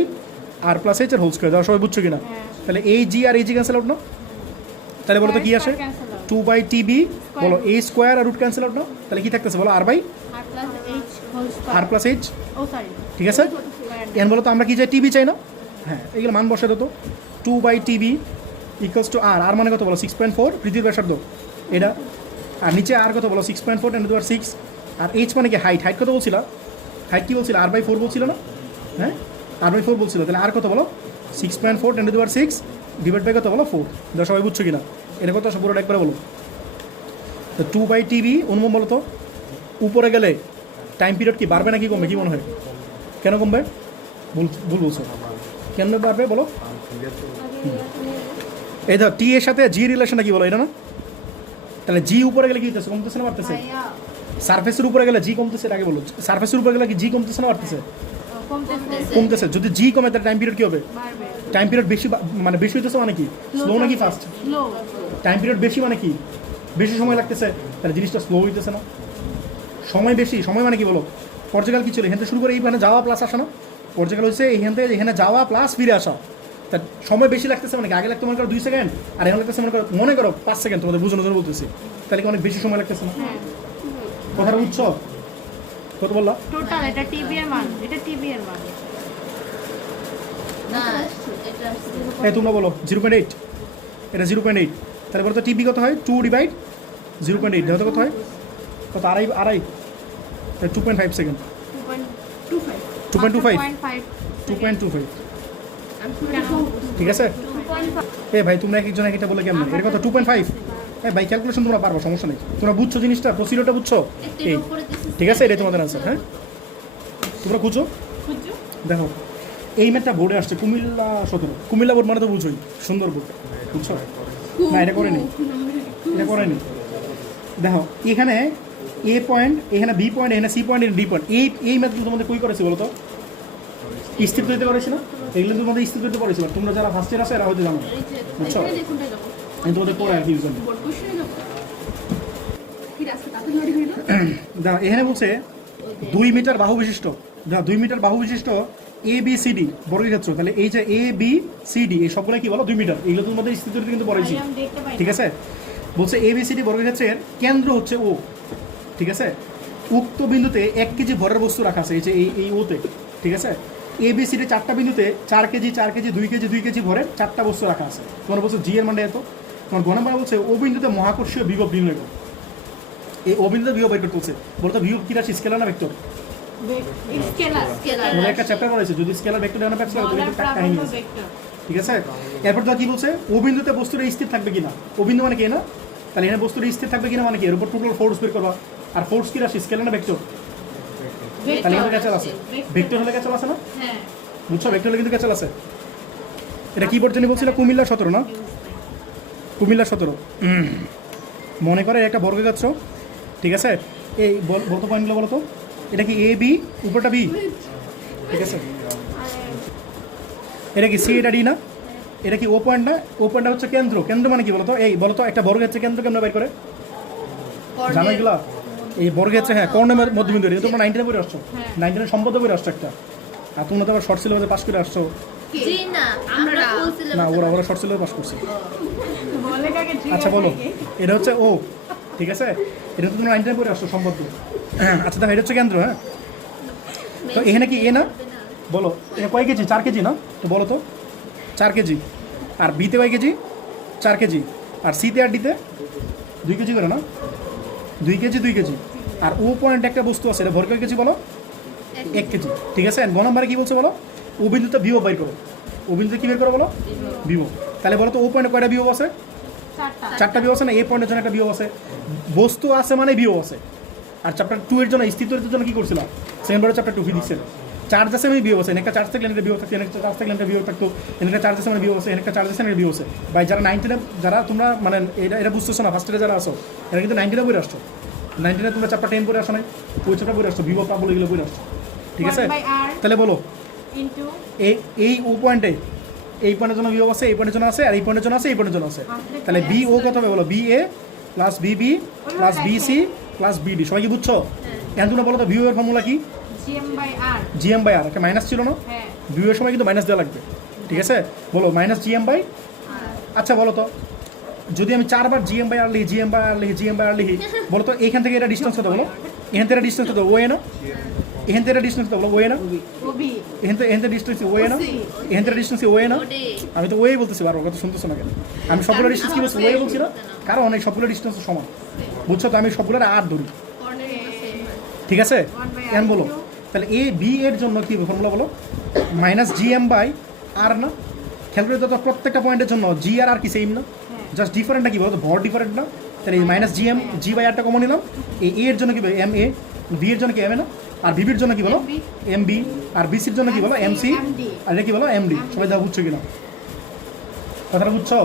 R plus H এর হোল স্কোয়ার। দাও সবাই বুঝছো কিনা? হ্যাঁ তাহলে এই জি আর এই জি ক্যান্সেল আউট না? তাহলে বলো তো কি আসে? cancel out। 2/TB বলো a স্কোয়ার আর রুট ক্যান্সেল আউট না? তাহলে কি থাকতেছে বলো? R by R plus H whole R square plus H. Oh sorry ঠিক আছে? এখন বলো তো আমরা কি চাই? টিবি চাই না? হ্যাঁ এইগুলো মান বসে তো 2/TB ইকুয়ালস টু আর। আর মানে কত বলো? 6.4 পৃথিবীর ব্যাসার্ধ এটা। আর নিচে আর কত বলো? 6.4 × 10⁶। আর এইচ মানে কি? হাইট। হাইট কত বলছিল? হাইট কি বলছিল? r/4 বলছিল না? হ্যাঁ r/4 বলছিল। তাহলে আর কত বলো? 6.4 × 10⁶ ডিভাইড বাই কত বলো? 4। দাও সবাই বুঝছো কিনা? এটা কত আসে পুরোটা একবারে বলো তো। 2/TB অনুমান বলো তো উপরে গেলে টাইম পিরিয়ড কি বাড়বে নাকি কমবে? কি মনে হয়? কেন কমবে? ভুল বলছো। কেন বাড়বে বলো? এই ধর টি এর সাথে জি রিলেশনটা কি বলো? এটা না? তাহলে জি উপরে গেলে কি হইতেছে? কমতেছে না বাড়তেছে? সারফেসের উপরে গেলে জি কমতেছে, এটা আগে বলো। সারফেসের উপরে গেলে কি জি কমতেছে না বাড়তেছে? কমতেছে কমতেছে। যদি জি কমে তাহলে টাইম পিরিয়ড কি হবে? বাড়বে টাইম পিরিয়ড বেশি মানে বেশি হইতেছে মানে কি? স্লো নাকি ফাস্ট? স্লো টাইম পিরিয়ড বেশি মানে কি? বেশি সময় লাগতেছে, তাহলে জিনিসটা স্লো হইতেছে না? সময় বেশি, সময় মানে কি বলো? পর্যায়কাল কি ছিল? এখান থেকে শুরু করে এইখানে যাওয়া প্লাস আসা না? পর্যায়কাল হচ্ছে এখান থেকে এখানে যাওয়া প্লাস ফিরে আসা। তা সময় বেশি লাগতেছে মানে কি? আগে লাগতে মনে করো 2 সেকেন্ড, আর এখন লাগতেছে মনে করো 5 সেকেন্ড। তোমাদের বোঝানোর জন্য বলতেছি। তাহলে কি অনেক বেশি সময় লাগতেছে না? হ্যাঁ কথাটা বুঝছো? কত বললা? টোটাল এটা টিবি এর মান, এটা টিবি এর মান। না এটা এই তোমরা বলো 0.8। এটা 0.8। তাহলে বলো তো টিবি কত হয়? 2/0.8 দেখো তো কত হয়? কত? আড়াই আড়াই 2.5 সেকেন্ড। 2.25 2.25 2.5 2.25 কেন? ঠিক আছে? এ ভাই তোমরা এক একজন এক একটা বলে কেমন? এটা কত? 2.5। ভাই ক্যালকুলেশন তোমরা পারবো, সমস্যা নেই। তোমরা বুঝছো জিনিসটা, প্রসিডিওরটা বুঝছো? এই ঠিক আছে, এটাই তোমাদের আনসার। হ্যাঁ তোমরা খুঁজো খুঁজো দেখো। এই ম্যাথটা বোর্ডে আসছে কুমিল্লা 17। কুমিল্লা বোর্ড মানে তো বুঝোই, সুন্দর বোর্ড, বুঝছো? না এটা করেনি, এটা করেনি। দেখো এখানে এ পয়েন্ট, এখানে বি পয়েন্ট, এখানে সি পয়েন্ট, এখানে ডি পয়েন্ট। এই ম্যাথগুলো তোমাদের কই করেছি বলো তো? স্থির তৈরি করেছি না? এগুলো তোমাদের স্থির তৈরি করেছি। তোমরা যারা ফার্স্ট ইয়ার আছে এরা হয়তো জানো, বুঝছো? আমি তোমাদের পড়ে আর কি জন্য। দেখো এখানে বলছে 2 মিটার বাহু বিশিষ্ট, 2 মিটার বাহু বিশিষ্ট এ বি সি ডি বর্গক্ষেত্র। তাহলে এই যে এ বি সি ডি এই সবগুলো কি বলো? 2 মিটার। এগুলো তোমাদের স্থির তৈরি কিন্তু পড়েছি, আমি দেখতে পাই ঠিক আছে? বলছে এ বি সি ডি বর্গক্ষেত্রের কেন্দ্র হচ্ছে ও, ঠিক আছে? উক্ত বিন্দুতে 1 কেজি ভরের বস্তু রাখা আছে, এই যে এই ওতে, ঠিক আছে? এ বি সি ডি 4টা বিন্দুতে 4 কেজি 4 কেজি 2 কেজি 2 কেজি ভরের 4টা বস্তু রাখা আছে। তোমার বলছে জি এর মানে এত। তোমার গণনা বলছে ও বিন্দুতে মহাকর্ষীয় বিভব নির্ণয় করো। এই ও বিন্দুতে বিভব বের করতে বলছে। বলতো বিভব কি রাশি? স্কেলার না ভেক্টর? স্কেলার তোমাদের একটা চ্যাপ্টার পড়াইছে, যদি স্কেলার ভেক্টর জানা পাচ্ছ তাহলে বলার একটু কাহিনী প্রাবল্য আছে, ভেক্টর ঠিক আছে? এরপর তো কি বলছে? ও বিন্দুতে বস্তুটা স্থির থাকবে কিনা। ও বিন্দু মানে কি না? তাহলে এখানে বস্তুটা স্থির থাকবে কিনা মানে কি? এর উপর টোটাল ফোর্স বের করবা। আর ফোর্স কি রাশি? স্কেলার না ভেক্টর? তাহলে কিন্তু ক্যাচাল আছে। ভেক্টর হলে ক্যাচাল আছে না? হ্যাঁ বুঝছো? ভেক্টর হলে কিন্তু ক্যাচাল আছে। এটা কি বোর্ড জানি বলছিল? কুমিল্লা 17 না? কুমিল্লা 17। মনে করে একটা বর্গক্ষেত্র, ঠিক আছে? এই বলতো পয়েন্টগুলো বলো তো। এটা কি এ বি, উপরটা বি, ঠিক আছে? এটা কি সি, এটা ডি না? এটা কি ও পয়েন্ট না? ও পয়েন্টটা হচ্ছে কেন্দ্র। কেন্দ্র মানে কি বলতো? এই বলতো একটা বর্গক্ষেত্রের কেন্দ্র কেমন বের করে জানো এগুলা? এই বর্গক্ষেত্রে, হ্যাঁ, কর্ণের মধ্যবিন্দু। এটা তোমরা 9 পড়ে আসছো, 9 সম্পদ পড়ে আসছো একটা। আর তোমরা তো আবার শর্ট সিলেবাসে পাস করে আসছো জি না আমরা ফুল না? সিলেবাস ওরা শর্ট সিলেবাস পাস করছে। বলে কাকে জি আচ্ছা বলো, এটা হচ্ছে ও, ঠিক আছে? এটা তো তোমরা 9 পড়ে আসছো সম্পদ। আচ্ছা দেখো, এটা হচ্ছে কেন্দ্র। হ্যাঁ, তো এখানে কি এ না? বলো এটা কয় কেজি? 4 কেজি না? তো বলো তো 4 কেজি। আর বিতে কয় কেজি? 4 কেজি। আর সিতে আর ডিতে 2 কেজি করে না? 2 কেজি 2 কেজি। আর ও পয়েন্ট একটা বস্তু আছে, এটা ভর কয় কেজি বলো? 1 কেজি, ঠিক আছে? গ নম্বরে কি বলছে বলো? ও বিন্দুতে বিভব বের করো। ও বিন্দুতে কি বের করো বলো? বিভব। তাহলে বলো তো ও পয়েন্টে কয়টা বিভব আছে? 4টা বিভব আছে না? এই পয়েন্টের জন্য একটা বিভব আছে। বস্তু আছে মানে বিভব আছে। আর চ্যাপ্টার 2 এর জন্য স্থিতির জন্য কি করছিলাম? সেকেন্ড বড় চ্যাপ্টার 2 ফিজিক্সের চার্জ আছে মানে বিভব আছে। একটা চার্জ থাকলে একটা বিভব থাকতো, একটা চার্জ থাকলে একটা বিভব থাকতো, একটা চার্জ আছে মানে বিভব আছে, একটা চার্জ আছে মানে বিভব আছে। ভাই যারা 19 যারা তোমরা মানে এটা বুঝতেছো না, ফার্স্ট ইয়ারে যারা আসো এরা কিন্তু 19 বই আসছো। 19 তোমরা চ্যাপ্টার 10 পড়ে আসো নাই, ওই চ্যাপ্টার পড়ে আসছো, বিভব পাবো এগুলো পড়ে আসছো, ঠিক আছে? তাহলে বলো ইনটু এই ও পয়েন্টে এই পয়েন্টের জন্য বিভব আছে, এই পয়েন্টের জন্য আছে, আর এই পয়েন্টের জন্য আছে, এই পয়েন্টের জন্য আছে। তাহলে বি ও কত হবে বলো? B A plus Bibi plus BC plus BD. সবাই কি বুঝছো? এখন তোমরা বলো তো ভিউ এর ফর্মুলা কি? GM by R. GM by R. একটা মাইনাস ছিল না? হ্যাঁ ভিউ এর সময় কিন্তু মাইনাস দেওয়া লাগবে, ঠিক আছে? বলো মাইনাস জিএম বাই। আচ্ছা বলো তো যদি আমি 4 বার জিএম বাই আর লিখি, জিএম বাই আর লিখি, জিএম বাই আর লিখি, বলো তো এইখান থেকে এটা ডিস্টেন্স কত বলো? এখান থেকে ডিস্টেন্স কত? ওয়ে না? এখান থেকে ডিস্টেন্স কত বলো? ওয়ে না? ওবি এখান থেকে ডিস্টেন্স ওয়ে না? এখান থেকে ডিস্টেন্স ওয়ে না? ওডি আমি তো ওয়ে বলতেছি, আর ওর কথা শুনতেছো না কেন? আমি সবগুলো ডিস্টেন্স কি বলছি? ওয়ে বলছি না, কারণ এই সবগুলো ডিস্টেন্স সমান, বুঝছো তো? আমি সবগুলোর আর ধরি, কর্নার সেম ঠিক আছে? 1/r এখন বলো তাহলে এ বি এর জন্য কি ফর্মুলা বলো? মাইনাস জিএম বাই আর না? খেয়াল করে তো প্রত্যেকটা পয়েন্টের জন্য জি আর কি সেম না? জাস্ট ডিফারেন্টটা কি বলো তো? ভর ডিফারেন্ট না? তাহলে এই মাইনাস জিএম জি বাই আরটা কমন নিলাম। এই এ এর জন্য কি বলো? M A. বি এর জন্য কি এম এ না? আর বিবির জন্য কি বলো? M B. আর বিসির জন্য কি বলো? M C. আর এটা কি বলো? M D. সবাই যা বুঝছো কিনা কথাটা? বুঝছো?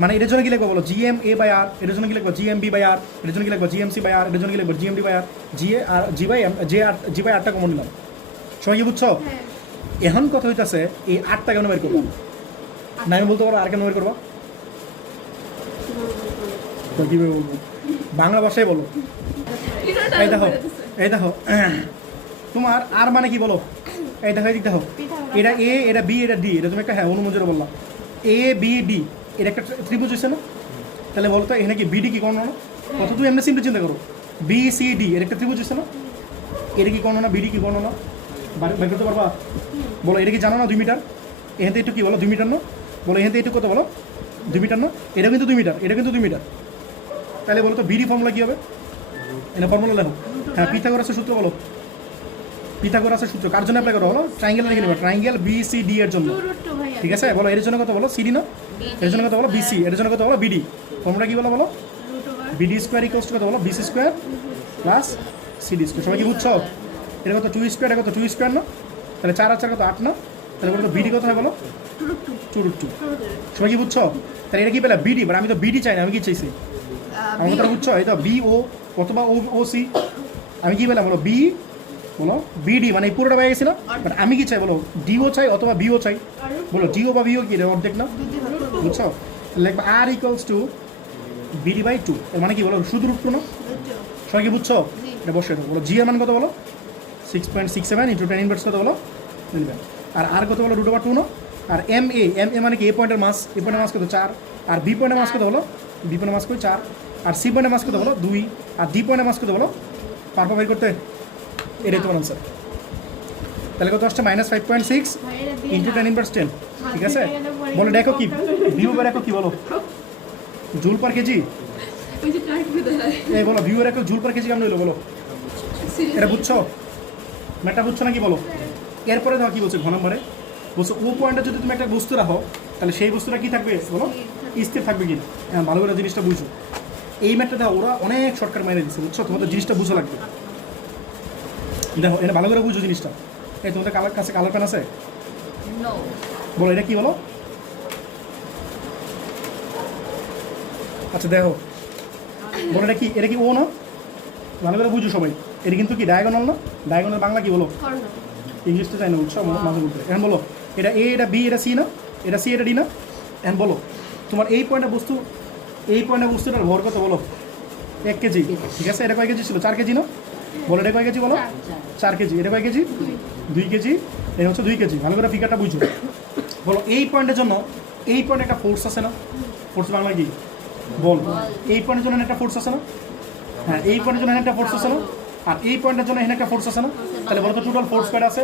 মানে এটার জন্য কি লিখবো বলো? GM A by R. এটার জন্য কি লিখবো? GM B by R. এটার জন্য কি লিখবো? GM C by R. এটার জন্য কি লিখবো? GM D by R. G A R G by M J R G by আরটা কমন নিলাম। সবাই কি বুঝছো? এখন কথা হইতাছে এই আটটা কেন বের করবো? না আমি বলতে পারো আর কেন বের করবো? তো কিভাবে বলবো? বাংলা ভাষায় বলো। এই দেখো, এই দেখো, তোমার আর মানে কি বলো? এই দেখো, এই দিক দেখো, এটা এ, এটা বি, এটা ডি। এটা তুমি একটা হ্যাঁ অনুমোদন বললাম। এ বি ডি এর একটা ত্রিভুজ হয়েছে না? তাহলে বলো তো এখানে কি বিডি কি কর্ণ না? কত তুমি এমনি সিম্পলি চিন্তা করো। বি সি ডি এর একটা ত্রিভুজ হয়েছে না? এটা কি কর্ণ না? বিডি কি কর্ণ না? বের করতে পারবা? বলো এটা কি জানো না? 2 মিটার। এখান থেকে একটু কি বলো? 2 মিটার না? বলো এখান থেকে একটু কত বলো? 2 মিটার না? এটা কিন্তু 2 মিটার, এটা কিন্তু 2 মিটার। তাহলে বলো তো বিডি ফর্মুলা কি হবে? এটা ফর্মুলা লেখো। হ্যাঁ, পিথাগোরাসের সূত্র বলো। পিথাগোরাসের সূত্র কার জন্য অ্যাপ্লাই করো বলো? ট্রায়াঙ্গেল লিখে নিবা। ট্রায়াঙ্গেল বি সি ডি এর জন্য, 2√2 ভাইয়া। ঠিক আছে? বলো এর জন্য কত বলো? সিডি না? এর জন্য কত বলো? বিসি। এর জন্য কত বলো? বিডি। ফর্মুলা কি বলো? বলো √2 বিডি স্কোয়ার ইকুয়ালস টু কত বলো? BC square plus CD square. সবাই কি বুঝছো? এটা কত? 2 স্কোয়ার। এটা কত? 2 স্কোয়ার না? তাহলে 4 আর 4 কত? 8 না? তাহলে বলো তো বিডি কত হয় বলো? 2√2। সবাই কি বুঝছো? তাহলে এটা কি পেলে? বিডি। বাট আমি তো বিডি চাই না, আমি কি চাইছি? আমার কথা বুঝছো? এই তো বি ও অথবা ও ও সি। আমি কি পেলাম বলো? বি বলো বিডি, মানে এই পুরোটা পেয়ে গেছি না? বাট আমি কি চাই বলো? ডিও চাই অথবা বিও চাই। বলো ডিও বা বিও কি? এটা অর্ধেক না? বুঝছো? লিখবা আর ইকুয়ালস টু বিডি বাই 2। এর মানে কি বলো? শুধু √2 না? সবাই কি বুঝছো? এটা বসে দেবো। বলো জি এর মান কত বলো? 6.67 ইন্টু 10 ইনভার্স কত বলো? মিলবেন। আর কত বলো? √2 না? আর এম এ মানে কি? এ পয়েন্টের মাস। এ পয়েন্টের মাস কত? 4। আর বি পয়েন্টের মাস কত বলো? বি পয়েন্টের মাস কত? 4। আর সি পয়েন্টের মাস কত বলো? 2। আর ডি পয়েন্টের মাস কত বলো? পারফো বের করতে? এটাই তোমার আনসার। তাহলে কত আসছে? -5.6 ইন্টু 10 ইনভার্স 10, ঠিক আছে? বলো দেখো কি ভিউ দেখো কি বলো? Joule per KG. ওই যে টাইট করে দেয় এই বলো ভিউ দেখো জুল পার কেজি কেমন হলো বলো? এটা বুঝছো? ম্যাটটা বুঝছো নাকি বলো? এরপরে দেখো কি বলছে ঘ নম্বরে বলছো ও পয়েন্টে যদি তুমি একটা বস্তু রাখো তাহলে সেই বস্তুটা কি থাকবে বলো? স্থির থাকবে কি? হ্যাঁ, ভালো করে জিনিসটা বুঝো। এই ম্যাটটা দেখো ওরা অনেক শর্টকাট মাইনে দিচ্ছে, বুঝছো? তোমাদের জিনিসটা বুঝা লাগবে। দেখো এটা ভালো করে বুঝো জিনিসটা। এই তোমাদের কাছে কালার পেন আছে? নো বলো এটা কি বলো? আচ্ছা দেখো বলো এটা কি? এটা কি ও না? ভালো করে বুঝো সবাই। এটা কিন্তু কি ডায়াগোনাল না? ডায়াগোনাল বাংলা কি বলো? কর্নার। ইংলিশটা চাই না, বুঝছো? মাঝে বলতে এখন বলো এটা এ, এটা বি, এটা সি না? এটা সি, এটা ডি না? এখন বলো তোমার এই পয়েন্টের বস্তু, এই পয়েন্টের বস্তুটার ভর কত বলো? 1 কেজি, ঠিক আছে? এটা কয় কেজি ছিল? 4 কেজি না? বলো এটা কয় কেজি বলো? 4 কেজি। এটা কয় কেজি? 2 কেজি। এটা হচ্ছে 2 কেজি। ভালো করে ফিগারটা বুঝো। বলো এই পয়েন্টের জন্য এই পয়েন্টে একটা ফোর্স আছে না? ফোর্স বাংলা কি? বল। এই পয়েন্টের জন্য একটা ফোর্স আছে না? হ্যাঁ, এই পয়েন্টের জন্য একটা ফোর্স আছে না? আর এই পয়েন্টের জন্য এখানে একটা ফোর্স আছে না? তাহলে বলো তো টোটাল ফোর্স কয়টা আছে?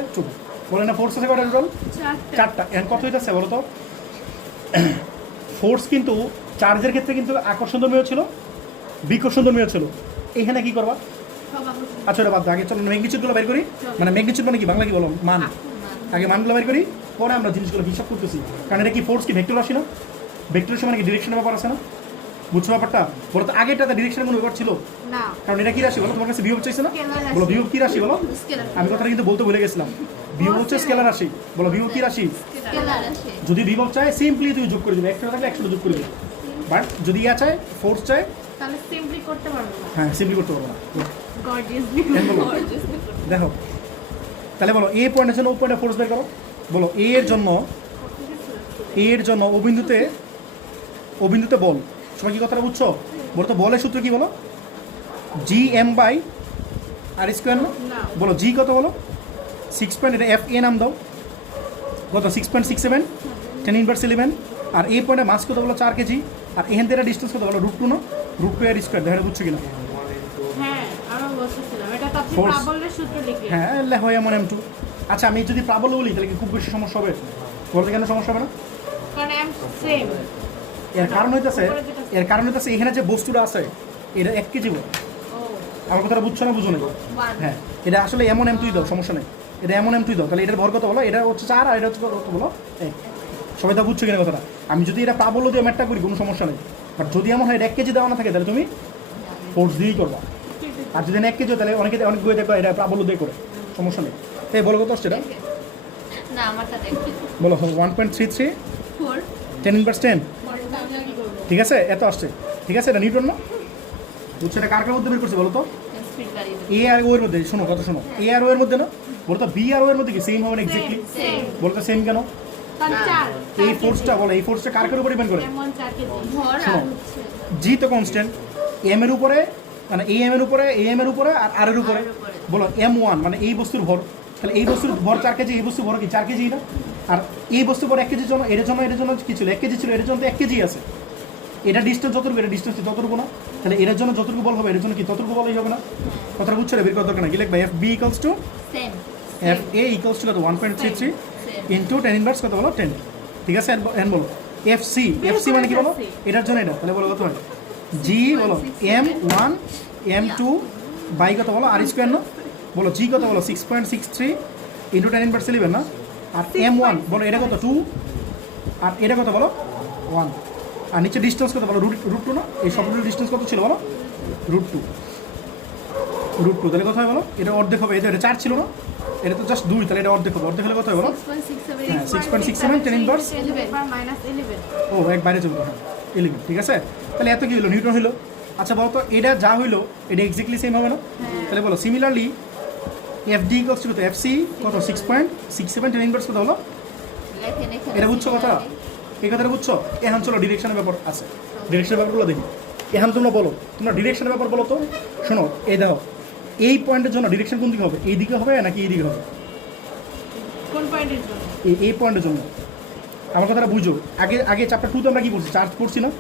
বলো না ফোর্স আছে কয়টা টোটাল? 4টা। এখন কত হইতেছে বলো তো? ফোর্স কিন্তু চার্জের ক্ষেত্রে কিন্তু আকর্ষণধর্মীয় ছিল, বিকর্ষণধর্মীয় ছিল। এখানে কি করবা? আচ্ছা এটা বাদ দাও, আগে চলো ম্যাগনিচিউডগুলো বের করি। মানে ম্যাগনিচিউড মানে কি বাংলা কি বলো? মান। আগে মানগুলো বের করি, পরে আমরা জিনিসগুলো হিসাব করতেছি। কারণ এটা কি ফোর্স কি ভেক্টর রাশি না? ভেক্টর রাশি মানে কি ডিরেকশনের ব্যাপার আছে না? বুঝছো ব্যাপারটা? বলো তো আগেটাতে ডিরেকশনের কোনো ব্যাপার ছিল না। কারণ এটা কি রাশি বলো? তোমার কাছে বিভব চাইছে না? স্কেলার রাশি। বলো বিভব কি রাশি বলো? স্কেলার আমি কথাটা কিন্তু বলতে ভুলে গেছিলাম। বিভব হচ্ছে স্কেলার রাশি। বলো বিভব কি রাশি? স্কেলার আছে যদি বিভব চায় সিম্পলি তুই যোগ করে দিবে, 100 থাকলে 100 যোগ করে দিবে। বাট যদি ইয়া চায় ফোর্স চায়, তাহলে সিম্পলি করতে পারবো না। হ্যাঁ সিম্পলি করতে পারবো না। গর্জিয়াসলি। এখন বলো, দেখো তাহলে বলো এ পয়েন্টের জন্য ও পয়েন্টে ফোর্স বের করো। বলো এ এর জন্য ও বিন্দুতে বল। সবাই কি কথাটা বুঝছো? বলো তো বলের সূত্র কি বলো? G M by R square না? না। বলো জি কত বলো? 6 পয়েন্ট, এটা এফ এ নাম দাও কত? 6.67 10^11। আর এই পয়েন্টে মাস কত বলো? 4 কেজি। আর এখান থেকে ডিস্টেন্স কত বলো? √2 না? √2 এর স্কোয়ার। দেখা বুঝছো কিনা? 1 into হ্যাঁ, আমি বলছিলাম এটা তো আপনি Force. প্রাবল্যের সূত্র লিখলেন। হ্যাঁ লেখো এমন M2। আচ্ছা আমি যদি প্রাবল্য বলি তাহলে কি খুব বেশি সমস্যা হবে? বলতে কেন সমস্যা হবে না? কারণ এম সেম। এর কারণ হইতেছে এখানে যে বস্তুটা আছে এটা 1 কেজি বল। ও আমার কথাটা বুঝছো না বুঝো না? 1 হ্যাঁ, এটা আসলে এমন M2 দাও, সমস্যা নেই। এটা এমন M2 দাও, তাহলে এটার ভর কত বলো? এটা হচ্ছে 4 আর এটা হচ্ছে কত বলো? 1। সবাই তা বুঝছো কিনা কথাটা? আমি যদি এটা প্রাবল্য দিয়ে ম্যাটটা করি কোনো সমস্যা নেই, বাট যদি এমন হয় 1 কেজি দেওয়া না থাকে তাহলে তুমি ফোর্স দিয়েই করবা। আর যদি না 1 কেজি হয় তাহলে অনেক বই দেখো এটা প্রাবল্য দিয়ে করে, সমস্যা নেই। তাই বলো কত আসছে এটা? না আমারটা দেখো বলো 1.33 4 10^10। ঠিক আছে, এত আসছে। ঠিক আছে, এটা নিউটন না? বুঝছো? এটা কার কার মধ্যে বের করছে বলো তো? স্পিড গাড়ি এ আর ও এর মধ্যে। শোনো কথা শোনো, এ আর ও এর মধ্যে না? বলো তো বি আর ও এর মধ্যে কি সেম হবে না? এক্স্যাক্টলি সেম বলো তো সেম কেন? কারণ 4 এই ফোর্সটা বলো, এই ফোর্সটা কার কার উপর ডিপেন্ড করে? এমন 4 কেজি। ভর শোনো। আর হচ্ছে জি তো কনস্ট্যান্ট, এম এর উপরে মানে এ এম এর উপরে আর আর এর উপরে। আর এর উপরে। বলো M1 মানে এই বস্তুর ভর। তাহলে এই বস্তুর ভর 4 কেজি, এই বস্তুর ভর কি 4 কেজি না? আর এই বস্তুর ভর 1 কেজির জন্য এর জন্য কি ছিল? 1 কেজি ছিল, এর জন্য তো 1 কেজি আছে। এটা ডিস্টেন্স যতটুকু, এটা ডিস্টেন্স যতটুকু না? তাহলে এর জন্য যতটুকু বল হবে এর জন্য কি ততটুকু বলই হবে না? কথাটা বুঝছো? বের করার দরকার না। কি লিখবা? FB equals to same FA equals to কত? 1.33 সেম ইন্টু 10 কত বলো? 10। ঠিক আছে, এন বলো FC মানে কি বলো? এটার জন্য এটা, তাহলে বলো কত হয়? G বলো M1 M2 বাই কত বলো? আর স্কোয়ার না? বলো G কত বলো? 6.63 ইন্টু 10^11 না? আর M1 বলো এটা কত? 2। আর এটা কত বলো? 1। আর নিচে ডিস্টেন্স কত বলো? √2 না? এই সবগুলোর ডিস্টেন্স কত ছিল বলো? √2। তাহলে কত হয় বলো? এটা অর্ধেক হবে। এটা 4 ছিল না? এটা তো জাস্ট 2, তাহলে এটা অর্ধেক হবে। অর্ধেক হলে কত হয় বলো? 6.67 হ্যাঁ 6.67 10^11। 11 ও এক বাইরে চলতো, হ্যাঁ 11। ঠিক আছে, তাহলে এত কি হলো? নিউটন হলো। আচ্ছা বলো তো এটা যা হইলো এটা এক্স্যাক্টলি সেম হবে না? তাহলে বলো similarly FD equals to FC কত? 6.67 10^11 কত হলো? লেখেন এখানে এটা বুঝছো কথা? এই কথাটা বুঝছো? এখন চলো ডিরেকশনের ব্যাপার আছে, ডিরেকশনের ব্যাপারগুলো দেখি। এখন তোমরা বলো, তোমরা ডিরেকশনের ব্যাপার বলো তো। শোনো, এই দেখো এই পয়েন্টের জন্য ডিরেকশন কোন দিকে হবে? এই দিকে হবে নাকি এই দিকে হবে? কোন পয়েন্টের জন্য? এই পয়েন্টের জন্য। আমার কথাটা বুঝো। আগে চ্যাপ্টার 2 তে আমরা কি করছি? চার্জ পড়ছি না?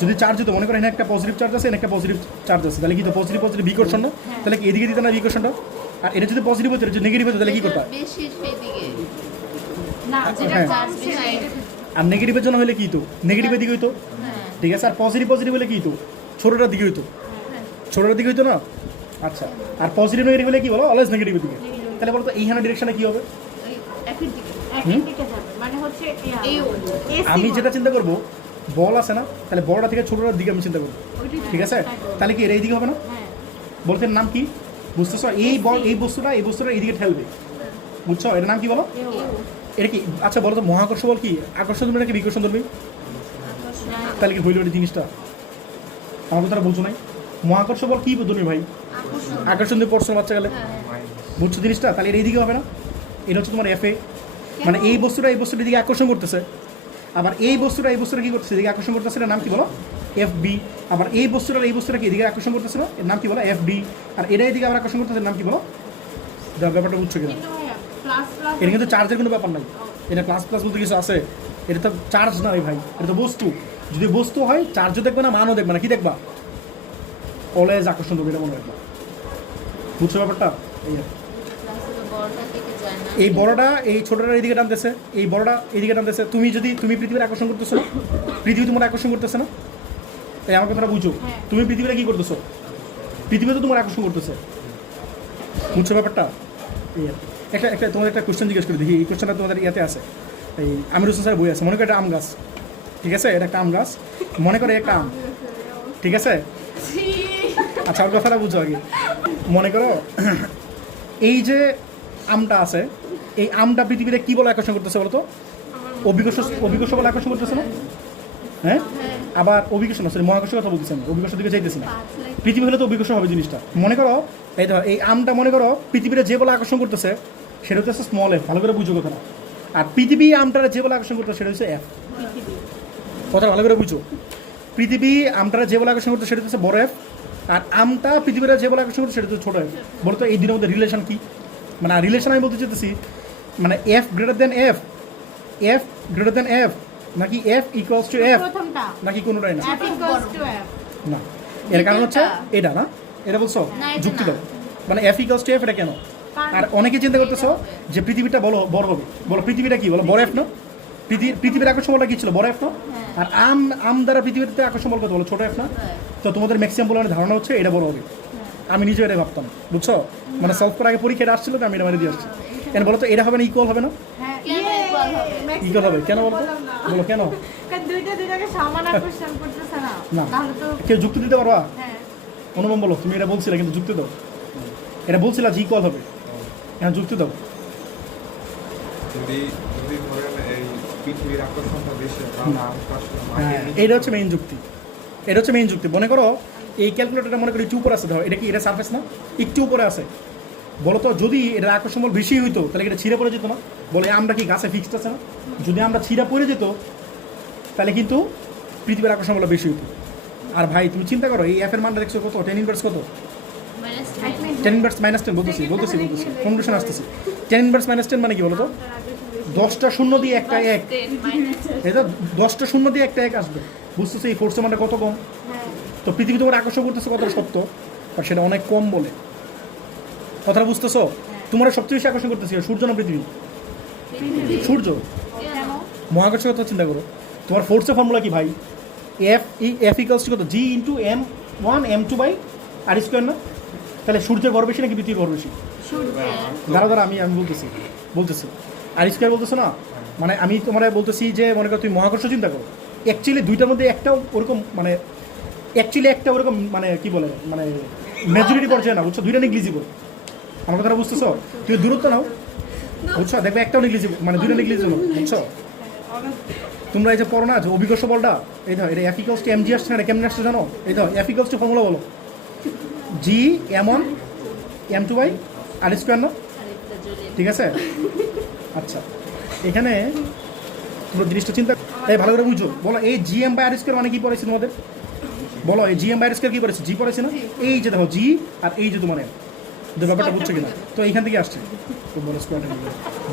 যদি চার্জ হতো, মনে করেন এখানে একটা পজিটিভ চার্জ আছে, এখানে একটা পজিটিভ চার্জ আছে, তাহলে কি তো পজিটিভ বিকর্ষণ না? তাহলে কি এদিকে দিতে না বিকর্ষণটা? আর এটা যদি পজিটিভ হতো, এটা যদি নেগেটিভ হতো, তাহলে কি করতে? বেশি সেদিকে না, যেটা হ্যাঁ। কম সেটা। আর নেগেটিভের জন্য হলে কি তো? নেগেটিভের দিকে হইতো। হ্যাঁ ঠিক আছে, আর পজিটিভ হলে কি তো? ছোটোটার দিকে হইতো। ছোটোটার দিকে হইতো না? আচ্ছা, আর পজিটিভ নেগেটিভ হলে কি বলো? অলওয়েজ নেগেটিভের দিকে। তাহলে বলো তো এইখানে ডিরেকশনে কি হবে? ওই একই দিকে একই দিকে যাবে। মানে হচ্ছে এই AC আমি বল। যেটা চিন্তা করবো, বল আছে না, তাহলে বড়টা থেকে ছোটোটার দিকে আমি চিন্তা করবো। ওইটাই ঠিক আছে, তাই করো। তাহলে কি এর এই দিকে হবে না? হ্যাঁ। বলতেন নাম কি? বুঝতেছো? এই বস্তুটা এইদিকে ঠেলবে। বুঝছো? এর নাম কি বলো? এও। এটা কি? আচ্ছা বলো তো মহাকর্ষ বল কি? আকর্ষণ ধরবে নাকি বিকর্ষণ ধরবে? তাহলে কি হইল এই জিনিসটা? আমার কথাটা বুঝো নাই? মহাকর্ষ বল কি ধরবে ভাই? আকর্ষণ দিয়ে পড়ছো বাচ্চা গেলে। বুঝছো জিনিসটা? তাহলে এর এইদিকে হবে না? এটা হচ্ছে তোমার FA। মানে এই বস্তুটা এদিকে আকর্ষণ করতেছে, আবার এই বস্তুটা কি করতেছে? এদিকে আকর্ষণ করতেছে, এর নাম কি বলো? FB। আবার এই বস্তুটা কি এদিকে আকর্ষণ করতেছে না? এর নাম কি বলো? FD। আর এটা এদিকে আবার আকর্ষণ করতেছে, এর নাম কি বলো? ব্যাপারটা বুঝছো কিনা? কিন্তু ভাইয়া প্লাস প্লাস এটা কিন্তু চার্জের কোনো ব্যাপার নাই। এটা প্লাস বলতে কিছু আছে? এটা তো চার্জ নয় ভাই, এটা তো বস্তু। যদি বস্তু হয় চার্জও দেখবে না, মানও দেখবে না, কি দেখবা? অলওয়েজ আকর্ষণ দেবে, এটা মনে রাখবা। বুঝছো ব্যাপারটা? এই আর কি। বড়টা থেকে যায় না এই বড়টা এই ছোটটা এইদিকে টানতেছে, এই বড়টা এইদিকে টানতেছে। তুমি পৃথিবীর আকর্ষণ করতেছো না? পৃথিবী তোমার আকর্ষণ করতেছে না? এই আমার কথাটা বুঝো। হ্যাঁ। তুমি পৃথিবীটা কি করতেছো? পৃথিবী তো তোমার আকর্ষণ করতেছে। বুঝছো ব্যাপারটা? এই আর কি। একটা তোমাদের একটা কোশ্চেন জিজ্ঞেস করে দেখি। এই কোশ্চেনটা তোমাদের ইয়াতে আছে, এই আমির হোসেন স্যার বই আছে। মনে করো এটা আম গাছ। ঠিক আছে, এটা একটা আম গাছ। মনে করো একটা আম। ঠিক আছে, আচ্ছা ওর কথাটা বুঝো আগে। মনে করো এই যে আমটা আছে, এই আমটা পৃথিবীতে কি বলে আকর্ষণ করতেছে বলো তো? অভিকর্ষ বলে আকর্ষণ করতেছে না? হ্যাঁ, আবার অভিকর্ষ না, সরি মহাকর্ষের কথা বলতেছি আমি, অভিকর্ষ দিকে চাইতেছি না। পৃথিবী হলে তো অভিকর্ষ হবে জিনিসটা। মনে করো এই ধর এই আমটা মনে করো পৃথিবীতে যে বলে আকর্ষণ করতেছে সেটা হচ্ছে স্মল এফ, ভালো করে বুঝো কথাটা। আর পৃথিবী আমটারা যে বলে আকর্ষণ করতো সেটা হচ্ছে এফ, পৃথিবী কথা ভালো করে বুঝো। পৃথিবী আমটারা যে বলে আকর্ষণ করতো সেটা হচ্ছে বড় এফ, আর আমটা পৃথিবীরা যে বলে আকর্ষণ করতো সেটা হচ্ছে ছোটো এফ। বলতো এই দিনের মধ্যে রিলেশন কি, মানে রিলেশন আমি বলতে চাইতেছি মানে F greater than F, F greater than F, নাকি এফ ইকুয়ালস টু এফ, প্রথমটা নাকি কোনোটাই না? f equals to f না, এর কারণ হচ্ছে এটা না, এটা বলছো না, এটা যুক্তি না। দাও, মানে এফ ইকুয়ালস টু এফ এটা কেন? আর অনেকে চিন্তা করতেছো যে পৃথিবীটা বড় হবে, বলো পৃথিবীটা কি, বলো বড় এফ না? পৃথিবীর আকর্ষণ বলটা কি ছিল, বড় এফ না? আর আম দ্বারা পৃথিবীতে আকর্ষণ বল কত, বলো ছোট এফ না? তো তোমাদের ম্যাক্সিমাম বলার ধারণা হচ্ছে এটা বড় হবে। আমি নিজে এটাই ভাবতাম, বুঝছো, মানে সলভ করার আগে পরীক্ষাটা আসছিল তো আমি এটা মানে দিয়ে আসছি। কেন বলো তো, এটা হবে না ইকুয়াল হবে না? হ্যাঁ কেন equal হবে? ইকুয়াল হবে কেন বলো তো? বলো কেন? কারণ দুইটাকে সমান আকর্ষণ করতেছে না, না। তাহলে তো কেউ যুক্তি দিতে পারবা? হ্যাঁ অনুমান বলো, তুমি এটা বলছিলে কিন্তু যুক্তি দাও, এটা বলছিলা যে ইকুয়াল হবে, এখন যুক্তি দাও। যদি যদি ধরেন এই পৃথিবীর আকর্ষণটা বেশি হয়, তাহলে আমটা আসলে হ্যাঁ, মাটির নিচে এটা হচ্ছে মেইন যুক্তি, এটা হচ্ছে মেইন যুক্তি। মনে করো এই ক্যালকুলেটরটা মনে করি একটু উপরে আছে, ধরো এটা কি, এটা সারফেস না, একটু উপরে আছে, বলো তো যদি এটা আকর্ষণ বল বেশি হইতো তাহলে এটা ছিঁড়ে পড়ে যেত না? বলে আমরা কি গাছে ফিক্সড আছে না, যদি আমরা ছিঁড়ে পড়ে যেত তাহলে কিন্তু পৃথিবীর আকর্ষণ বল বেশি হইতো। আর ভাই তুমি চিন্তা করো এই এফের মানটা দেখছো কত, 10 ইনভার্স কত, মাইনাস 10 ইনভার্স মাইনাস 10, বলতেছি কনক্লুশন আসতেছি। 10 ইনভার্স মাইনাস 10 মানে কি বলো তো, 10টা শূন্য দিয়ে একটা এক, 10 মাইনাস এটা 10টা শূন্য দিয়ে একটা এক আসবে, বুঝতেছি এই ফোর্সের মানটা কত কম। হ্যাঁ তো পৃথিবী তোমার আকর্ষণ করতেছে কতটা সত্য, আর সেটা অনেক কম বলে, কথাটা বুঝতেছো? তোমার সবচেয়ে বেশি আকর্ষণ করতেছে সূর্য না পৃথিবী? সূর্য। কেন মহাকর্ষের কথা চিন্তা করো, তোমার ফোর্সের ফর্মুলা কি ভাই, এফ ইকুয়ালস টু কত, G into m1 m2 by R square না? তাহলে সূর্যের ভর বেশি নাকি পৃথিবীর ভর বেশি? দাঁড়া আমি বলতেছি আর স্কোয়ার বলতেছো না, মানে আমি তোমার বলতেছি যে মনে করো তুমি মহাকর্ষ চিন্তা করো, অ্যাকচুয়ালি দুইটার মধ্যে একটাও ওরকম মানে একটা ওরকম মানে কি বলে মানে মেজরিটি পর্যায়ে না, বুঝছো, দুইটা নেগলিজিবল। আমার কথাটা বুঝতেছো? তুমি দূরত্ব নাও, বুঝছো, দেখবে একটাও নেগলিজিবল, মানে দুইটা নেগলিজিবল, বুঝছো? তোমরা এই যে পড়ো না যে অভিকর্ষ বলটা, এই ধর এটা F equals to M G আসছে না, এটা কেমন আসছে জানো? এই ধর এফ ইকুয়ালস টু ফর্মুলা বলো, জি m1 m2 by R square না? আরেকটা জ্বলে ঠিক আছে, আচ্ছা এখানে পুরো জিনিসটা চিন্তা এই ভালো করে বুঝো। বলো এই G M by R square মানে কি পড়েছে তোমাদের? বলো এই G M by R square কি পড়েছে? জি পড়েছে না? এই যে দেখো জি আর এই যে তোমার এম, তো ব্যাপারটা বুঝছো কিনা? তো এইখান থেকে আসছে, তো বলো স্কোয়ারটা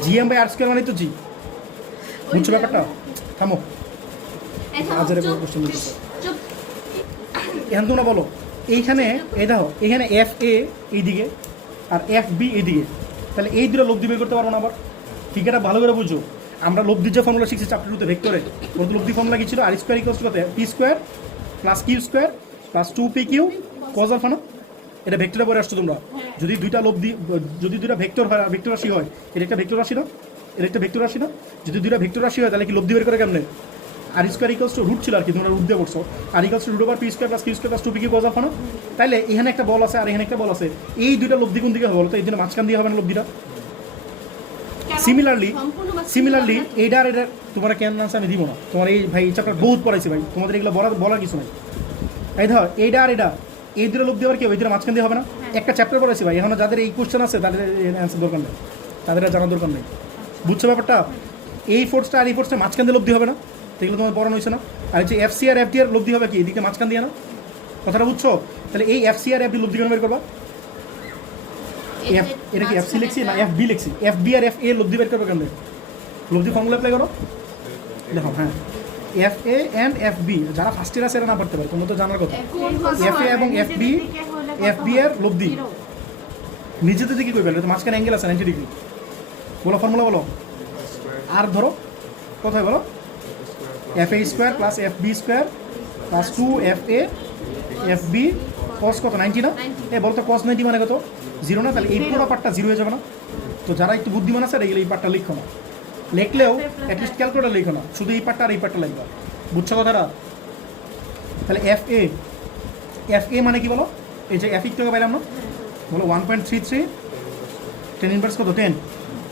G M by R square মানে তো জি, বুঝছো ব্যাপারটা? থামো, আজের এবার কোশ্চেন দিতেছে। চুপ এখন তোমরা বলো এইখানে এই দেখো এখানে এফ এ এইদিকে আর এফ বি এইদিকে, তাহলে এই দুটো লব্ধি বের করতে পারবো না আবার? ঠিক এটা ভালো করে বুঝো। আমরা লব্ধির যে ফর্মুলা শিখছি চ্যাপ্টার 2 তে ভেক্টরে, ওর লব্ধি ফর্মুলা কি ছিল? আর স্কোয়ার ইকুয়ালস টু কত, P square plus Q square plus 2p Q cos alpha না? এটা ভেক্টরে পরে আসছো তোমরা। যদি দুইটা লব্ধি, যদি দুইটা ভেক্টর হয়, ভেক্টর রাশি হয়, এটা একটা ভেক্টর রাশি না, এটা একটা ভেক্টর রাশি না? যদি দুইটা ভেক্টর রাশি হয় তাহলে কি লব্ধি বের করে কেমনে? R square equals to root ছিল আর কি, তোমরা রুট দিয়ে পড়ছো, R equals to root over P square plus Q square plus 2p Q cos alpha না? তাহলে এখানে একটা বল আছে আর এখানে একটা বল আছে, এই দুইটা লব্ধি কোন দিকে হবে বলো তো? এই জন্য মাঝখান দিয়ে হবে না লব্ধিটা? সিমিলারলি এইটা আর এটা তোমার কেন আনসার আমি দিব না, তোমার এই ভাই চ্যাপ্টার বহুত পড়াইছি ভাই, তোমাদের এগুলো বলার কিছু নাই। এই ধর এইটা আর এটা, এই দুটো লোক দিয়ে আর কি এই দুটো মাঝখান দিয়ে হবে না? একটা চ্যাপ্টার পড়াইছি ভাই, এখনো যাদের এই কোশ্চেন আছে তাদের অ্যান্সার দরকার নেই, তাদের আর জানার দরকার নেই, বুঝছো ব্যাপারটা? এই ফোর্সটা আর এই ফোর্সটা মাঝখান দিয়ে লব্ধি হবে না, এগুলো তোমার পড়ানো হয়েছে না? আর হচ্ছে এফসি আর এফডি এর লব্ধি হবে কি এদিকে মাঝখান দিয়ে না? কথাটা বুঝছো? তাহলে এই এফসি আর এফডি লব্ধি কেন বের করবা? এটা কি এফসি লিখছি না এফবি লিখছি? এফবি আর এফ এ লব্ধি বের করবে কেন? লব্ধি ফর্মুলা অ্যাপ্লাই করো, দেখো হ্যাঁ F A and F B, যারা ফার্স্ট ইয়ার আছে এরা না পড়তে পারে, তোমরা তো জানার কথা। এফ এ এবং এফ বি এর লব্ধি নিজেদের দিকে কই পেলে, তো মাঝখানে অ্যাঙ্গেল আছে 90 ডিগ্রি, বলো ফর্মুলা বলো। আর ধরো কোথায় বলো, F A square plus F B square plus 2 F A F B cos কত 90 না? এ বলতো কস 90 মানে কত? 0 না? তাহলে এই পুরো পার্টটা 0 হয়ে যাবে না? তো যারা একটু বুদ্ধিমান আছে এগুলো এই পার্টটা লিখো না, লিখলেও অ্যাটলিস্ট ক্যালকুলেটার লিখো না, শুধু এই পার্টটা আর এই পার্টটা লিখবা, বুঝছো কথাটা? তাহলে এফ এ মানে কি বলো? এই যে এফ ইকটাকে পাইলাম না, বলো 1.33 10 ইনভার্স কত 10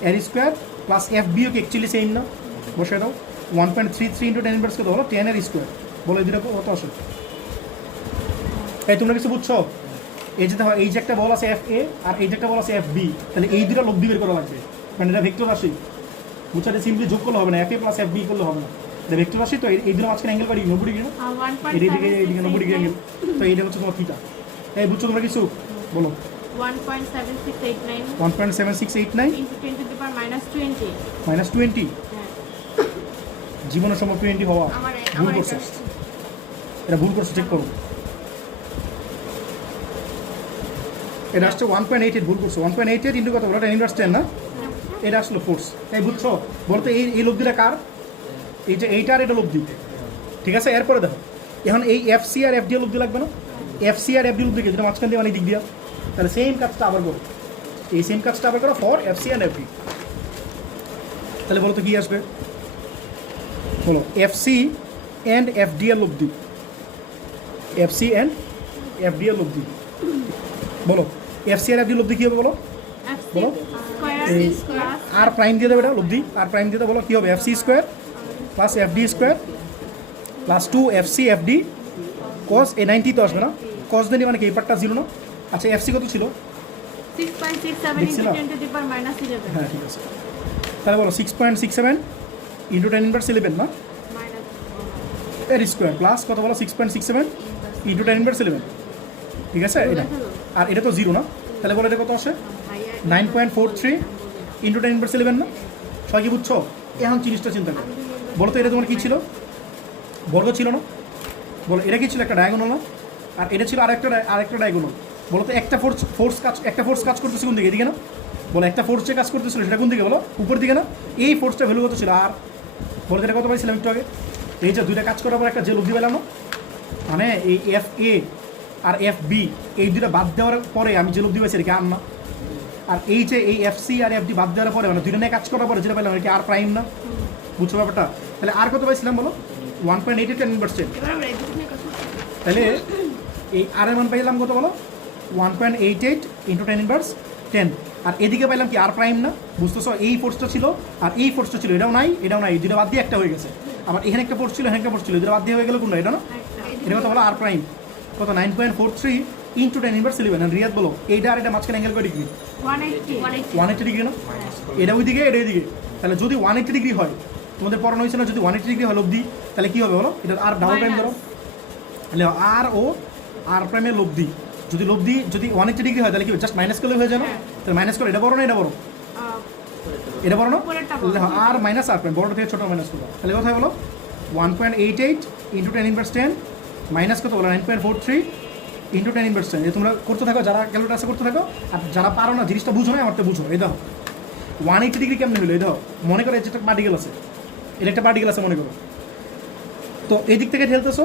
এর স্কোয়ার প্লাস এফ বিও কি অ্যাকচুয়ালি সেম না? বসে দাও 1.33 ইন্টু 10 ইনভার্স কত হলো 10 এর স্কোয়ার, বলো এই দুটো কত আসে? এই তোমরা কিছু বুঝছো? এই যে দেখো এই যে একটা বল আছে এফ এ আর এই যে একটা বল আছে এফ বি, তাহলে এই দুটো লব্ধি বের করা লাগবে, মানে এটা ভেক্টর রাশি, বুঝছো? এটা সিম্পলি যোগ করলে হবে না, FA প্লাস FB করলে হবে না, এটা ভেক্টর রাশি। তো এই দুটো মাঝখানে অ্যাঙ্গেল বাড়ি 90 ডিগ্রি না, এইদিকে 90 ডিগ্রি অ্যাঙ্গেল, তো এইটা হচ্ছে তোমার থিটা। এই বুঝছো তোমরা কিছু? বলো। 1.7689 1.7689 into 10 to the power -20 -20 হ্যাঁ জীবনের সময় 20 হওয়া ভুল আমার করছো, এটা ভুল করছো, চেক করো। এটা আসছে 1.88, ভুল করছো। 1.88 ইন্টু কত বলো, 10 ইনভার্স 10 না, এটা আসলো ফোর্স। এই বুঝছো? বলতো এই লব্ধিটা কার? এইটা আর এটা লব্ধি, ঠিক আছে? এরপরে দেখো এখন এই FC আর FD লব্ধি লাগবে না, FC আর FD লব্ধিকে যেটা মাঝখান দিয়ে মানে দিক দিয়া, তাহলে সেম কাজটা আবার করো, এই সেম কাজটা আবার করো ফর FC অ্যান্ড FD। তাহলে বলো তো কী আসবে? বলো FC অ্যান্ড FD এর লব্ধি, FC অ্যান্ড FD এর লব্ধি। বলো FC আর FD লব্ধি কী হবে বলো? FC বলো। স্কয়ার এই প্লাস আর প্রাইম দিয়ে দেবে, এটা লব্ধি আর প্রাইম দিয়ে দেবে, বলো কী হবে? FC square plus FD square plus 2FC FD cos এই 90 তো আসবে না, cos দেনি মানে কি এই পার্টটা 0 না? আচ্ছা FC কত ছিল? 6.67 into দেখছিলাম? 10 to the power -11 হ্যাঁ ঠিক আছে, তাহলে বলো 6.67 ইন্টু 10 ইনভার্স 11 না, এর স্কোয়ার প্লাস কত বলো? 6.67 ইন্টু 10 ইনভার্স 11, ঠিক আছে? এটা আর এটা তো 0 না, তাহলে বলো এটা কত আসে? 9.43 ইন্টু 10 ইনভার্স 11 না? সবাই কি বুঝছো? এখন জিনিসটা চিন্তা করো, বলো তো এটা তোমার কী ছিল? বর্গ ছিল না? বলো এটা কি ছিল? একটা ডায়াগোনাল না? আর এটা ছিল আরেকটা ডায়াগোনাল। বলো তো একটা ফোর্স কাজ করতেছে কোন দিকে? এদিকে না? বলো একটা ফোর্স যে কাজ করতেছিল সেটা কোন দিকে? বলো উপর দিকে না? এই ফোর্সটা ভ্যালু কত ছিল? আর বলো এটা কত পাইছিলাম একটু আগে? এই যে দুইটা কাজ করার পর একটা যে লব্ধি পেলাম না, মানে এই FA আর FB এই দুইটা বাদ দেওয়ার পরে আমি যে লব্ধি পাইছি এটা কি আর না? আর এই যে এই FC আর FD বাদ দেওয়ার পরে মানে দুইটা নিয়ে কাজ করার পরে যেটা পেলাম এটা কি আর প্রাইম না? বুঝছো ব্যাপারটা? তাহলে আর কত পাইছিলাম বলো? 1.88 10 ইনভার্স 10। এবার আমরা এদিকে নিয়ে কথা তাহলে এই আর এর মান পাইলাম কত বলো? 1.88 ইন্টু 10 ইনভার্স 10। আর এদিকে পাইলাম কি আর প্রাইম না? বুঝতেছো? এই ফোর্সটা ছিল আর এই ফোর্সটা ছিল, এটাও নাই এটাও নাই, দুটো বাদ দিয়ে একটা হয়ে গেছে। আবার এখানে একটা ফোর্স ছিল, এখানে একটা ফোর্স ছিল, দুটো বাদ দিয়ে হয়ে গেল কোনটা? এটা না? এটা কত বলো? আর প্রাইম কত? 9.43 ইন্টু 10 ইনভার্স 11। আর রিয়াদ বলো এইটা আর এটা মাঝখানে অ্যাঙ্গেল কয় ডিগ্রি? 180 180 ডিগ্রি না? এটা ওইদিকে এটা এইদিকে, তাহলে যদি 180 ডিগ্রি হয়, তোমাদের পড়ানো হয়েছে না, যদি 180 ডিগ্রি হয় লব্ধি, তাহলে কী হবে বলো? এটা আর ডাবল প্রাইম ধরো, তাহলে আর ও আর প্রাইমের লব্ধি যদি 180 ডিগ্রি হয় তাহলে কি জাস্ট মাইনাস করলে হয়ে যায় না? তাহলে মাইনাস করে এটা বড় না এটা বড়? এটা বড় না? তাহলে আর মাইনাস আর প্রাইম বড়টা থেকে ছোটো মাইনাস করবো, তাহলে কোথায় বলো? 1.88 ইন্টু 10 ইনভার্স 10 মাইনাস কত বলো? 9.43 ইন্টু 10 ইনভার্স 10। এই তোমরা করতে থাকো, যারা ক্যালকুলেটার করতে থাকো, আর যারা পারো না জিনিসটা বুঝো না, আমার তো বুঝো। এই দেখো 180 ডিগ্রি কেমন হলো? এই দেখো মনে করো একটা পার্টিকেল আছে, এটা একটা পার্টিকেল আছে মনে করো, তো এই দিক থেকে ঠেলতেছো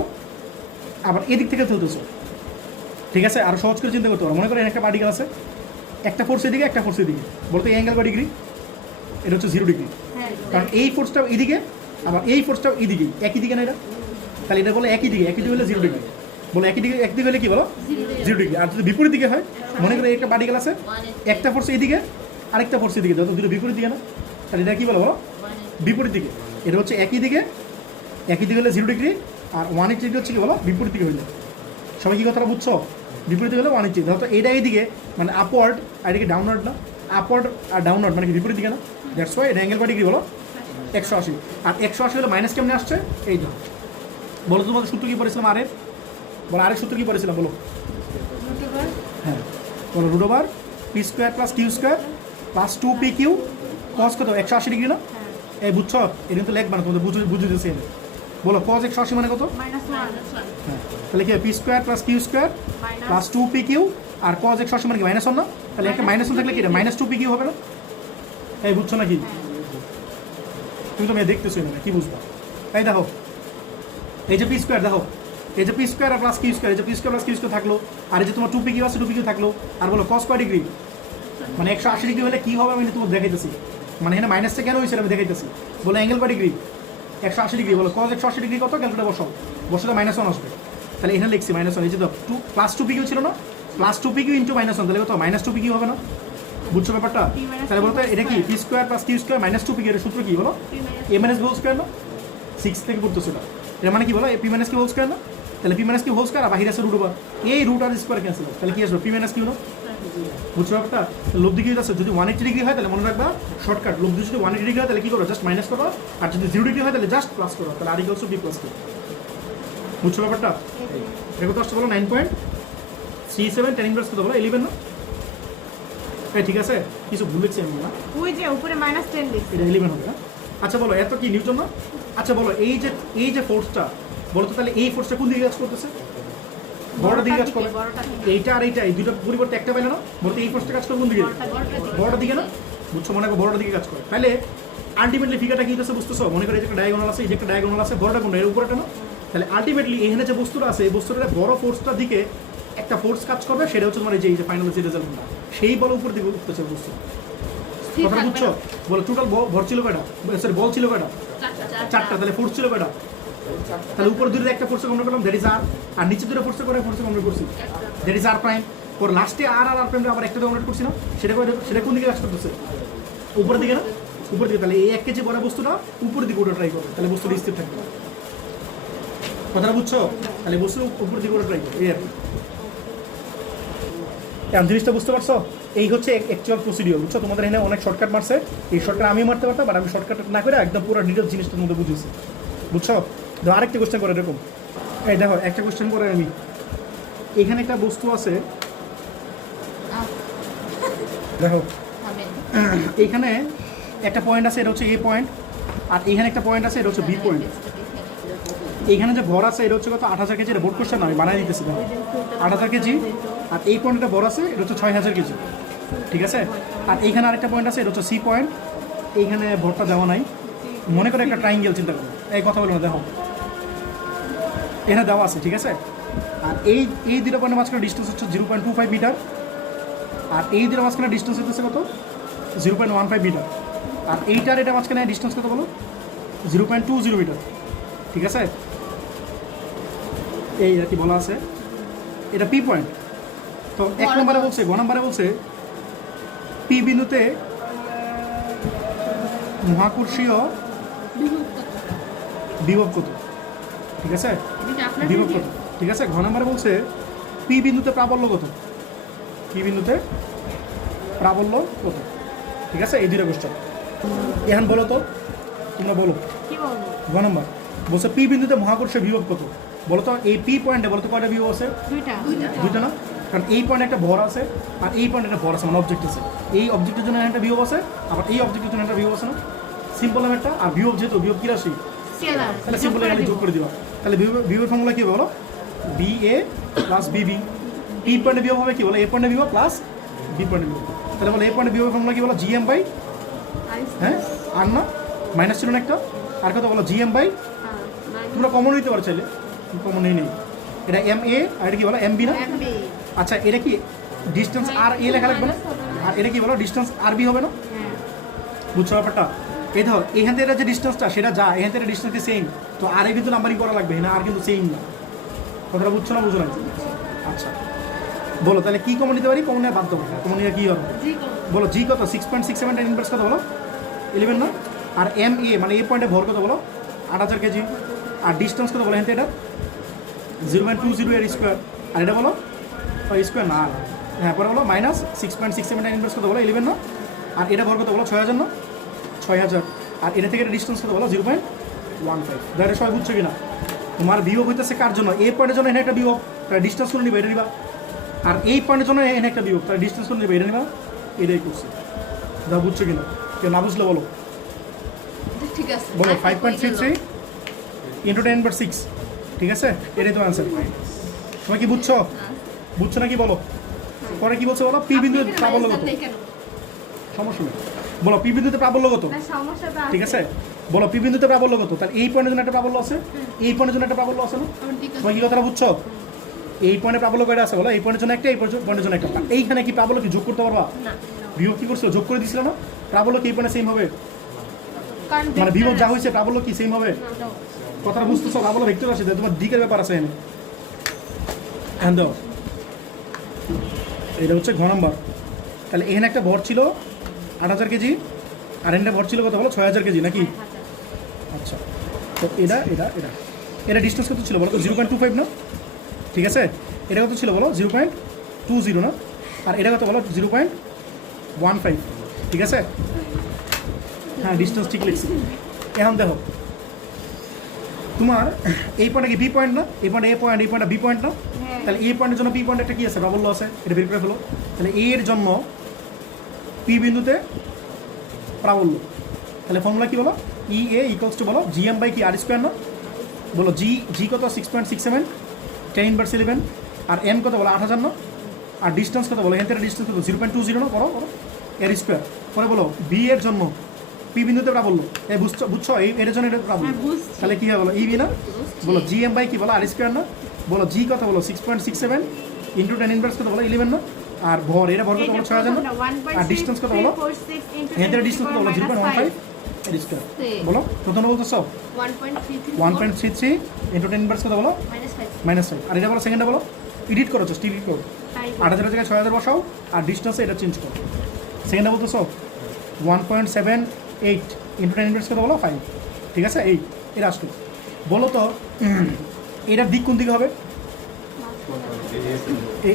আবার এদিক থেকে ঠেলতেছো, ঠিক আছে? আরও সহজ করে চিন্তা করতে পারো, মনে করো একটা পার্টিকেল আছে, একটা ফোর্স এদিকে একটা ফোর্স এদিকে, বলতো এই অ্যাঙ্গেল কয় ডিগ্রি? এটা হচ্ছে 0 ডিগ্রি, কারণ এই ফোর্সটাও এদিকে আবার এই ফোর্সটাও এদিকে, একই দিকে না এটা? তাহলে এটা বলে একই দিকে হলে 0 ডিগ্রি। বলো একদিকে হলে কি বলো? 0 ডিগ্রি। আর যদি বিপরীত দিকে হয়, মনে করো একটা পার্টিকেল আছে, একটা ফোর্স এদিকে আরেকটা ফোর্স এদিকে, যত দুটো বিপরীত দিকে না, তাহলে এটা কী বলো? বিপরীত দিকে। এটা হচ্ছে একই দিকে হলে 0 ডিগ্রি, আর 180 ডিগ্রি হচ্ছে কি বলো? বিপরীত দিকে হইলে। সবাই কি কথাটা বুঝছো? বিপরীত দিকে হলে 180, ধরো তো এইটা এইদিকে মানে আপওয়ার্ড আর এদিকে ডাউনওয়ার্ড না? আপওয়ার্ড আর ডাউনওয়ার্ড মানে কি বিপরীত দিকে না? দ্যাটস ওয়াই এটা অ্যাঙ্গেল কয় ডিগ্রি বলো? 180। আর 180 হলে মাইনাস কেমনে আসছে? এই তো বলো, তোমাদের সূত্র কী পড়েছিলাম আরের? বলো আরের সূত্র কী পড়েছিলাম বলো? হ্যাঁ বলো √/p² + q² + 2pq cos কত? 180 ডিগ্রি না? এই বুঝছো? এটা কিন্তু লেখবা না, তোমাদের বুঝে দিচ্ছি। বলো cos 180 মানে কত? -1 হ্যাঁ তাহলে কি p² + q² + 2pq, আর cos 180 মানে কি -1 না? তাহলে একটা -1 থাকলে কি এটা -2pq হবে না? এই বুঝছো নাকি? তুমি তো মেয়ে দেখতেছো না, কি বুঝবা? এই দেখো এই যে p² দেখো, এই যে p² আর প্লাস q², এই যে p² প্লাস q² থাকলো, আর এই যে তোমার 2pq আছে 2pq থাকলো, আর বলো cos কয় ডিগ্রি? মানে 180 ডিগ্রি হলে কী হবে আমি তোমাকে দেখাইতেছি, মানে এখানে মাইনাসটা কেন হয়েছে আমি দেখাইতেছি। বলো অ্যাঙ্গেল কয় ডিগ্রি? 180 ডিগ্রি। বলো cos 180 ডিগ্রি কত? ক্যালকুলেটার বসাও, বসাতে -1 আসবে। তাহলে এখানে লিখছি -1, এই যে তো +2pq ছিল না, +2pq ইন্টু -1, তাহলে কত? -2pq হবে না? বুঝছো ব্যাপারটা? তাহলে বলতো এটা কি p² + q² -2pq, এর সূত্র কি বলো? a - b² না? 6 থেকে পড়তেছো এটা, এর মানে কি বলো? p - q² না? তাহলে p - q² আর বাহির আছে √/, এই √r² ক্যান্সেল, তাহলে কি আসবে? p - q না? বুঝছো ব্যাপারটা? লব্ধি কি আছে, যদি 180 ডিগ্রি হয় তাহলে মনে রাখবা শর্টকাট, লব্ধি যদি 180 ডিগ্রি হয় তাহলে কি করো, জাস্ট মাইনাস করো, আর যদি 0 ডিগ্রি হয় তাহলে জাস্ট প্লাস করো, তাহলে আর ইকুয়ালস টু বি প্লাস 2। বুঝছো ব্যাপারটা? দেখো তো আসতে বলো 9.37 tan ইনভার্স কত বলো 11 না? হ্যাঁ ঠিক আছে, কিছু ভুলেছি আমি না, ওই যে উপরে -10 দিচ্ছে। এটা 11 হবে না? আচ্ছা বলো এত কি নিউটন না? আচ্ছা বলো এই যে ফোর্সটা, বলো তো তাহলে এই ফোর্সটা কোন দিকে কাজ করতেছে? বড়টা দিকে কাজ করে। বড়টা দিকে। এইটা আর এইটা এই দুটো পরিবর্তে একটা পাইলে না, বলতে এই ফোর্সটা কাজ করে কোন দিকে? বড়টার দিকে না? বুঝছো, মনে করো বড়টার দিকে কাজ করে। তাহলে আলটিমেটলি ফিগারটা কি হচ্ছে বুঝতেছো? মনে করো এই যে একটা ডায়াগোনাল আছে, এই যে একটা ডায়াগোনাল আছে, বড়টা কোনটা, এর উপরটা না? তাহলে আলটিমেটলি এখানে যে বস্তুটা আছে এই বস্তুটার বড় ফোর্সটার দিকে একটা ফোর্স কাজ করবে, সেটা হচ্ছে তোমার এই যে ফাইনাল যে রেজাল্টটা, সেই বল উপর দিকে উঠতেছে বস্তু। কথা বুঝছো? বলো টোটাল ভর ছিল কয়টা, সরি বল ছিল কয়টা? চারটা। তাহলে ফোর্স ছিল কয়টা? তাহলে উপর দুটো একটা ফোর্সে কমপ্লিট করলাম, দ্যাট ইজ আর, আর নিচে দুটো ফোর্সে করে ফোর্সে কমপ্লিট করছি, দ্যাট ইজ আর প্রাইম। পর লাস্টে আর প্রাইমটা আবার একটা কমপ্লিট করছি না, সেটা কোন দিকে কাজ করতেছে? উপরের দিকে না? উপর দিকে। তাহলে এই 1 কেজি বড় বস্তুটা উপরের দিকে ওটা ট্রাই করবে, তাহলে বস্তুটা স্থির থাকবে। কথাটা বুঝছো? তাহলে বস্তু উপর দিকে ওটা ট্রাই করবে, এই আর কি। এখন জিনিসটা বুঝতে পারছো? এই হচ্ছে অ্যাকচুয়াল প্রসিডিওর। বুঝছো? তোমাদের এখানে অনেক শর্টকাট মারছে, এই শর্টকাট আমি মারতে পারতাম, বাট আমি শর্টকাট না করে একদম পুরো ডিটেলস জিনিসটার মধ্যে বুঝেছি। বুঝছো? তো আরেকটা কোয়েশ্চেন করে এরকম, এই দেখো একটা কোয়েশ্চেন করে আমি, এখানে একটা বস্তু আছে, দেখো এইখানে একটা পয়েন্ট আছে, এটা হচ্ছে এ পয়েন্ট, আর এখানে একটা পয়েন্ট আছে, এটা হচ্ছে বি পয়েন্ট। এইখানে যে ভর আছে এটা হচ্ছে কত? 8000 কেজি। এটা বোর্ড কোয়েশ্চেন না, আমি বানাই দিতেছি। 8000 কেজি। আর এই পয়েন্টটা ভর আছে, এটা হচ্ছে 6000 কেজি। ঠিক আছে? আর এইখানে আরেকটা পয়েন্ট আছে, এটা হচ্ছে সি পয়েন্ট, এইখানে ভরটা দেওয়া নাই। মনে করে একটা ট্রাইঙ্গেল চিন্তা করো, এই কথা বলো না, দেখো এখানে দেওয়া আছে, ঠিক আছে? আর এই দুটো পয়েন্টের মাঝখানে ডিস্টেন্স হচ্ছে 0.25 মিটার, আর এই দুটো মাঝখানে ডিস্টেন্স হচ্ছে কত? 0.15 মিটার। আর এইটার এটা মাঝখানে ডিস্টেন্স কত বলো? 0.20 মিটার। ঠিক আছে? এই আর কি বলা আছে, এটা পি পয়েন্ট। তো 1 নম্বরে বলছে, গ নম্বরে বলছে পি বিন্দুতে মহাকর্ষীয় বিভব কত? ঠিক আছে? বিভব কত? ঠিক আছে? ঘ নম্বরে বলছে পি বিন্দুতে প্রাবল্য কত? পি বিন্দুতে প্রাবল্য কত? ঠিক আছে? এই দুটো কোশ্চেন। এখন বলো তো, তোমরা বলো। কি বলবো? গ নম্বর বলছে পি বিন্দুতে মহাকর্ষীয় বিভব কত? বলো তো এই পি পয়েন্টে বলো তো কয়টা বিভব আছে? দুইটা না? কারণ এই পয়েন্টে একটা ভর আছে, আর এই পয়েন্টে একটা ভর আছে, মানে অবজেক্ট আছে। এই অবজেক্টের জন্য একটা বিভব আছে, আবার এই অবজেক্টের জন্য একটা বিভব আছে না? সিম্পল নাম একটা। আর বিভব যেহেতু বিভব কি রাশি, তাহলে সিম্পল এখানে যোগ করে দিবা। তাহলে বিভবের ফর্মুলা কি বলো? B A plus Bibi. P পয়েন্টে বিভব হবে কি বলো? এ পয়েন্টে বিভব প্লাস বি পয়েন্টে বিভব। তাহলে বলো এ পয়েন্টে বিভবের ফর্মুলা কি বলো? জিএম বাই, হ্যাঁ আর না মাইনাস ছিল না একটা, আর কত বলো? জিএম বাই, তোমরা কমন নিতে পারো চাইলে, কমন নেই। এটা এম এ, আর এটা কি বলো? এম বি না? আচ্ছা এটা কি ডিস্টেন্স আর এ লেখা লাগবে না? আর এটা কি বলো? ডিস্টেন্স আর বি হবে না? বুঝছো ব্যাপারটা? এই ধর এখান থেকে যে ডিস্টেন্সটা সেটা যা, এখান থেকে ডিস্টেন্স কি সেম, তো আর এ কিন্তু নাম্বারিং করা লাগবে না, আর কিন্তু সেম না। কথাটা বুঝছো না? বুঝো না? আচ্ছা বলো তাহলে কি কমন নিতে পারি? কমন নেওয়া বাধ্য হবে, কমন নিয়ে কি হবে বলো? জি কত? 6.67 tan ইনভার্স কত বলো? 11 না? আর এম এ মানে এই পয়েন্টে ভর কত বলো? 8000 কেজি। আর ডিস্টেন্স কত বলো? এখান থেকে এটা 0.20 এর স্কোয়ার, আর এটা বলো স্কোয়ার না, হ্যাঁ পরে বলো মাইনাস 6.67 tan ইনভার্স কত বলো? 11 না? আর এটা ভর কত বলো? 6000 না? 6000। আর এটা থেকে ডিস্টেন্স কত বলো? 0.15। দাঁড়ে সবাই বুঝছো কিনা? তোমার বিভব হইতেছে কার জন্য? এই পয়েন্টের জন্য এখানে একটা বিভব, তাহলে ডিস্টেন্স করে নিবা, এটা নিবা। আর এই পয়েন্টের জন্য এখানে একটা বিভব, তাহলে ডিস্টেন্স করে নিবা, এটা নিবা। এটাই করছে, যা বুঝছো কিনা? কেউ না বুঝলে বলো, ঠিক আছে বলো 5.33 ইন্টু 10/6। ঠিক আছে? এটাই তো অ্যান্সার। তোমার কি বুঝছো? বুঝছো নাকি বলো? পরে কি বলছো বলো? পি বিন্দুতে প্রাবল্য কত? সমস্যা নেই, বলো পি বিন্দুতে প্রাবল্য কত? ঠিক আছে? বলো পি বিন্দুতে প্রাবল্য কত? তাহলে এই পয়েন্টের জন্য একটা প্রাবল্য আছে, এই পয়েন্টের জন্য একটা প্রাবল্য আছে না? তোমার কি কথাটা বুঝছো? এই পয়েন্টে প্রাবল্য কয়টা আছে বলো? এই পয়েন্টের জন্য একটা, এই পয়েন্টের জন্য একটা। এইখানে কি প্রাবল্য কি যোগ করতে পারবা? বিভব কি করছো? যোগ করে দিছিল না? প্রাবল্য কি এই পয়েন্টে সেম হবে? মানে বিভব যা হয়েছে প্রাবল্য কি সেম হবে? কথাটা বুঝতেছো? প্রাবল্য ভেক্টর আসে, তোমার দিকের ব্যাপার আছে এখানে। হ্যাঁ দাও, এটা হচ্ছে ঘ নম্বর। তাহলে এখানে একটা ভর ছিল 8000 কেজি, আর এখানে ভর ছিল কত বলো? 6000 কেজি নাকি? আচ্ছা, তো এটা ডিস্টেন্স কত ছিল বলো তো? 0.25 না? ঠিক আছে? এটা কত ছিল বলো? 0.20 না? আর এটা কত বলো 0.15, ঠিক আছে? হ্যাঁ ডিস্টেন্স ঠিক লিখছি। এখন দেখো তোমার এই পয়েন্টটা কি বি পয়েন্ট না, এই পয়েন্ট এ পয়েন্ট, এই পয়েন্টটা বি পয়েন্ট না, হ্যাঁ। তাহলে এই পয়েন্টের জন্য পি পয়েন্ট একটা কি আছে প্রাবল্য আছে, এটা বের করে ফেলো। তাহলে এ এর জন্য পি বিন্দুতে প্রাবল্য, তাহলে ফর্মুলা কি বলো ই এ ইকুয়ালস টু বলো জিএম বাই কি আর স্কোয়ার না, বলো জি কত 6.67 10^11, আর এন কত বলো 8000 না, আর ডিস্টেন্স কত বলো এখান থেকে ডিস্টেন্স কত 0.20 না, করো এর স্কোয়ার। পরে বলো বি এর জন্য পি বিন্দুতে প্রাবল্য, এই বুঝছো এই এর জন্য এটা প্রাবল্য, হ্যাঁ, বুঝছি। তাহলে কি হবে বলো ই বি না, বলো জিএম বাই কি বলো আর স্কোয়ার না, বলো জি কত বলো 6.67 ইন্টু 10^11 কত বলো 11 না, আর ভর এটা ভর কত বলো 6000 না, আর ডিস্টেন্স কত বলো এখান থেকে ডিস্টেন্স কত বলো 0.15 এর স্কোয়ার, বলো প্রথম বলতেছো 1.33 ইন্টু 10^11 কত বলো -5, আর এটা বলো সেকেন্ডটা বলো এডিট করো, জাস্ট এডিট করো, 8000 জায়গায় 6000 বসাও, আর ডিস্টেন্সে এটা চেঞ্জ করো। সেকেন্ডটা বলতেছো 1.78 ইন্টু 10^11 কত বলো 5, ঠিক আছে? এটা আসলো। বলো তো এটার দিক কোন দিকে হবে?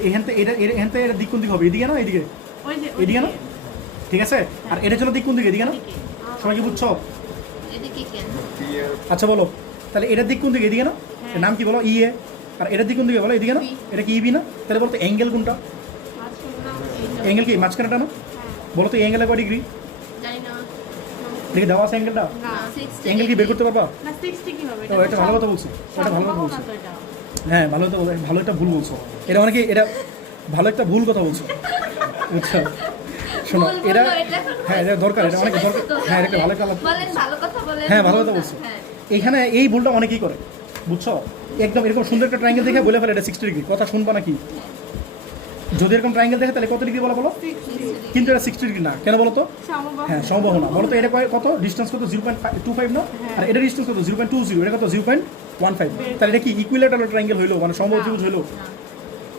এখান থেকে এখান থেকে এটার দিক কোন দিকে হবে? এদিকে না এদিকে? এদিকে না, ঠিক আছে? আর এটার জন্য দিক কোন দিকে? এদিকে না? সবাই কি বুঝছো? এদিকে কেন? আচ্ছা বলো তাহলে এটার দিক কোন দিকে? এদিকে না? এর নাম কি বলো ই এ, আর এটার দিক কোন দিকে বলো? এদিকে না? এটা কি ইবি না? তাহলে বলো তো অ্যাঙ্গেল কোনটা? অ্যাঙ্গেল কি মাঝখানেটা না? বলো তো অ্যাঙ্গেলে কয় ডিগ্রি? জানি না। দেখি দেওয়া আছে অ্যাঙ্গেলটা, না, অ্যাঙ্গেল কি বের করতে পারবা? না 60 কি হবে? ও এটা ভালো কথা বলছো, এটা ভালো কথা সম্ভব বলছো, না তো এটা। হ্যাঁ ভালো কথা বলছো, ভালো একটা ভুল বলছো, এটা অনেকে এটা ভালো একটা ভুল কথা বলছো, বুঝছো? শোনো ভুল এটা বললো, এটা এখন হ্যাঁ এটা দরকার, এটা অনেক দরকার, হ্যাঁ এটা একটা ভালো একটা বলেন, ভালো কথা বলেন। হ্যাঁ ভালো কথা বলছো। হ্যাঁ। এখানে এই ভুলটা অনেকেই করে, বুঝছো? একদম এরকম সুন্দর একটা ট্রায়াঙ্গেল দেখে বলে ফেলে এটা 60 ডিগ্রি, কথা শুনবা নাকি? যদি এরকম ট্রায়াঙ্গেল দেখে তাহলে কত ডিগ্রি বলো বলো, কিন্তু এটা 60 ডিগ্রি না, কেন বলো তো? সম্ভব হ্যাঁ সম্ভব না, বলো তো এটা কত ডিস্টেন্স কত 0.25 না, আর এটা ডিস্টেন্স কত 0.20, এটা কত 0.15, তাহলে এটা কি ইকুইলেটারাল ট্রায়াঙ্গেল হইলো, মানে সমবাহু ত্রিভুজ হইলো?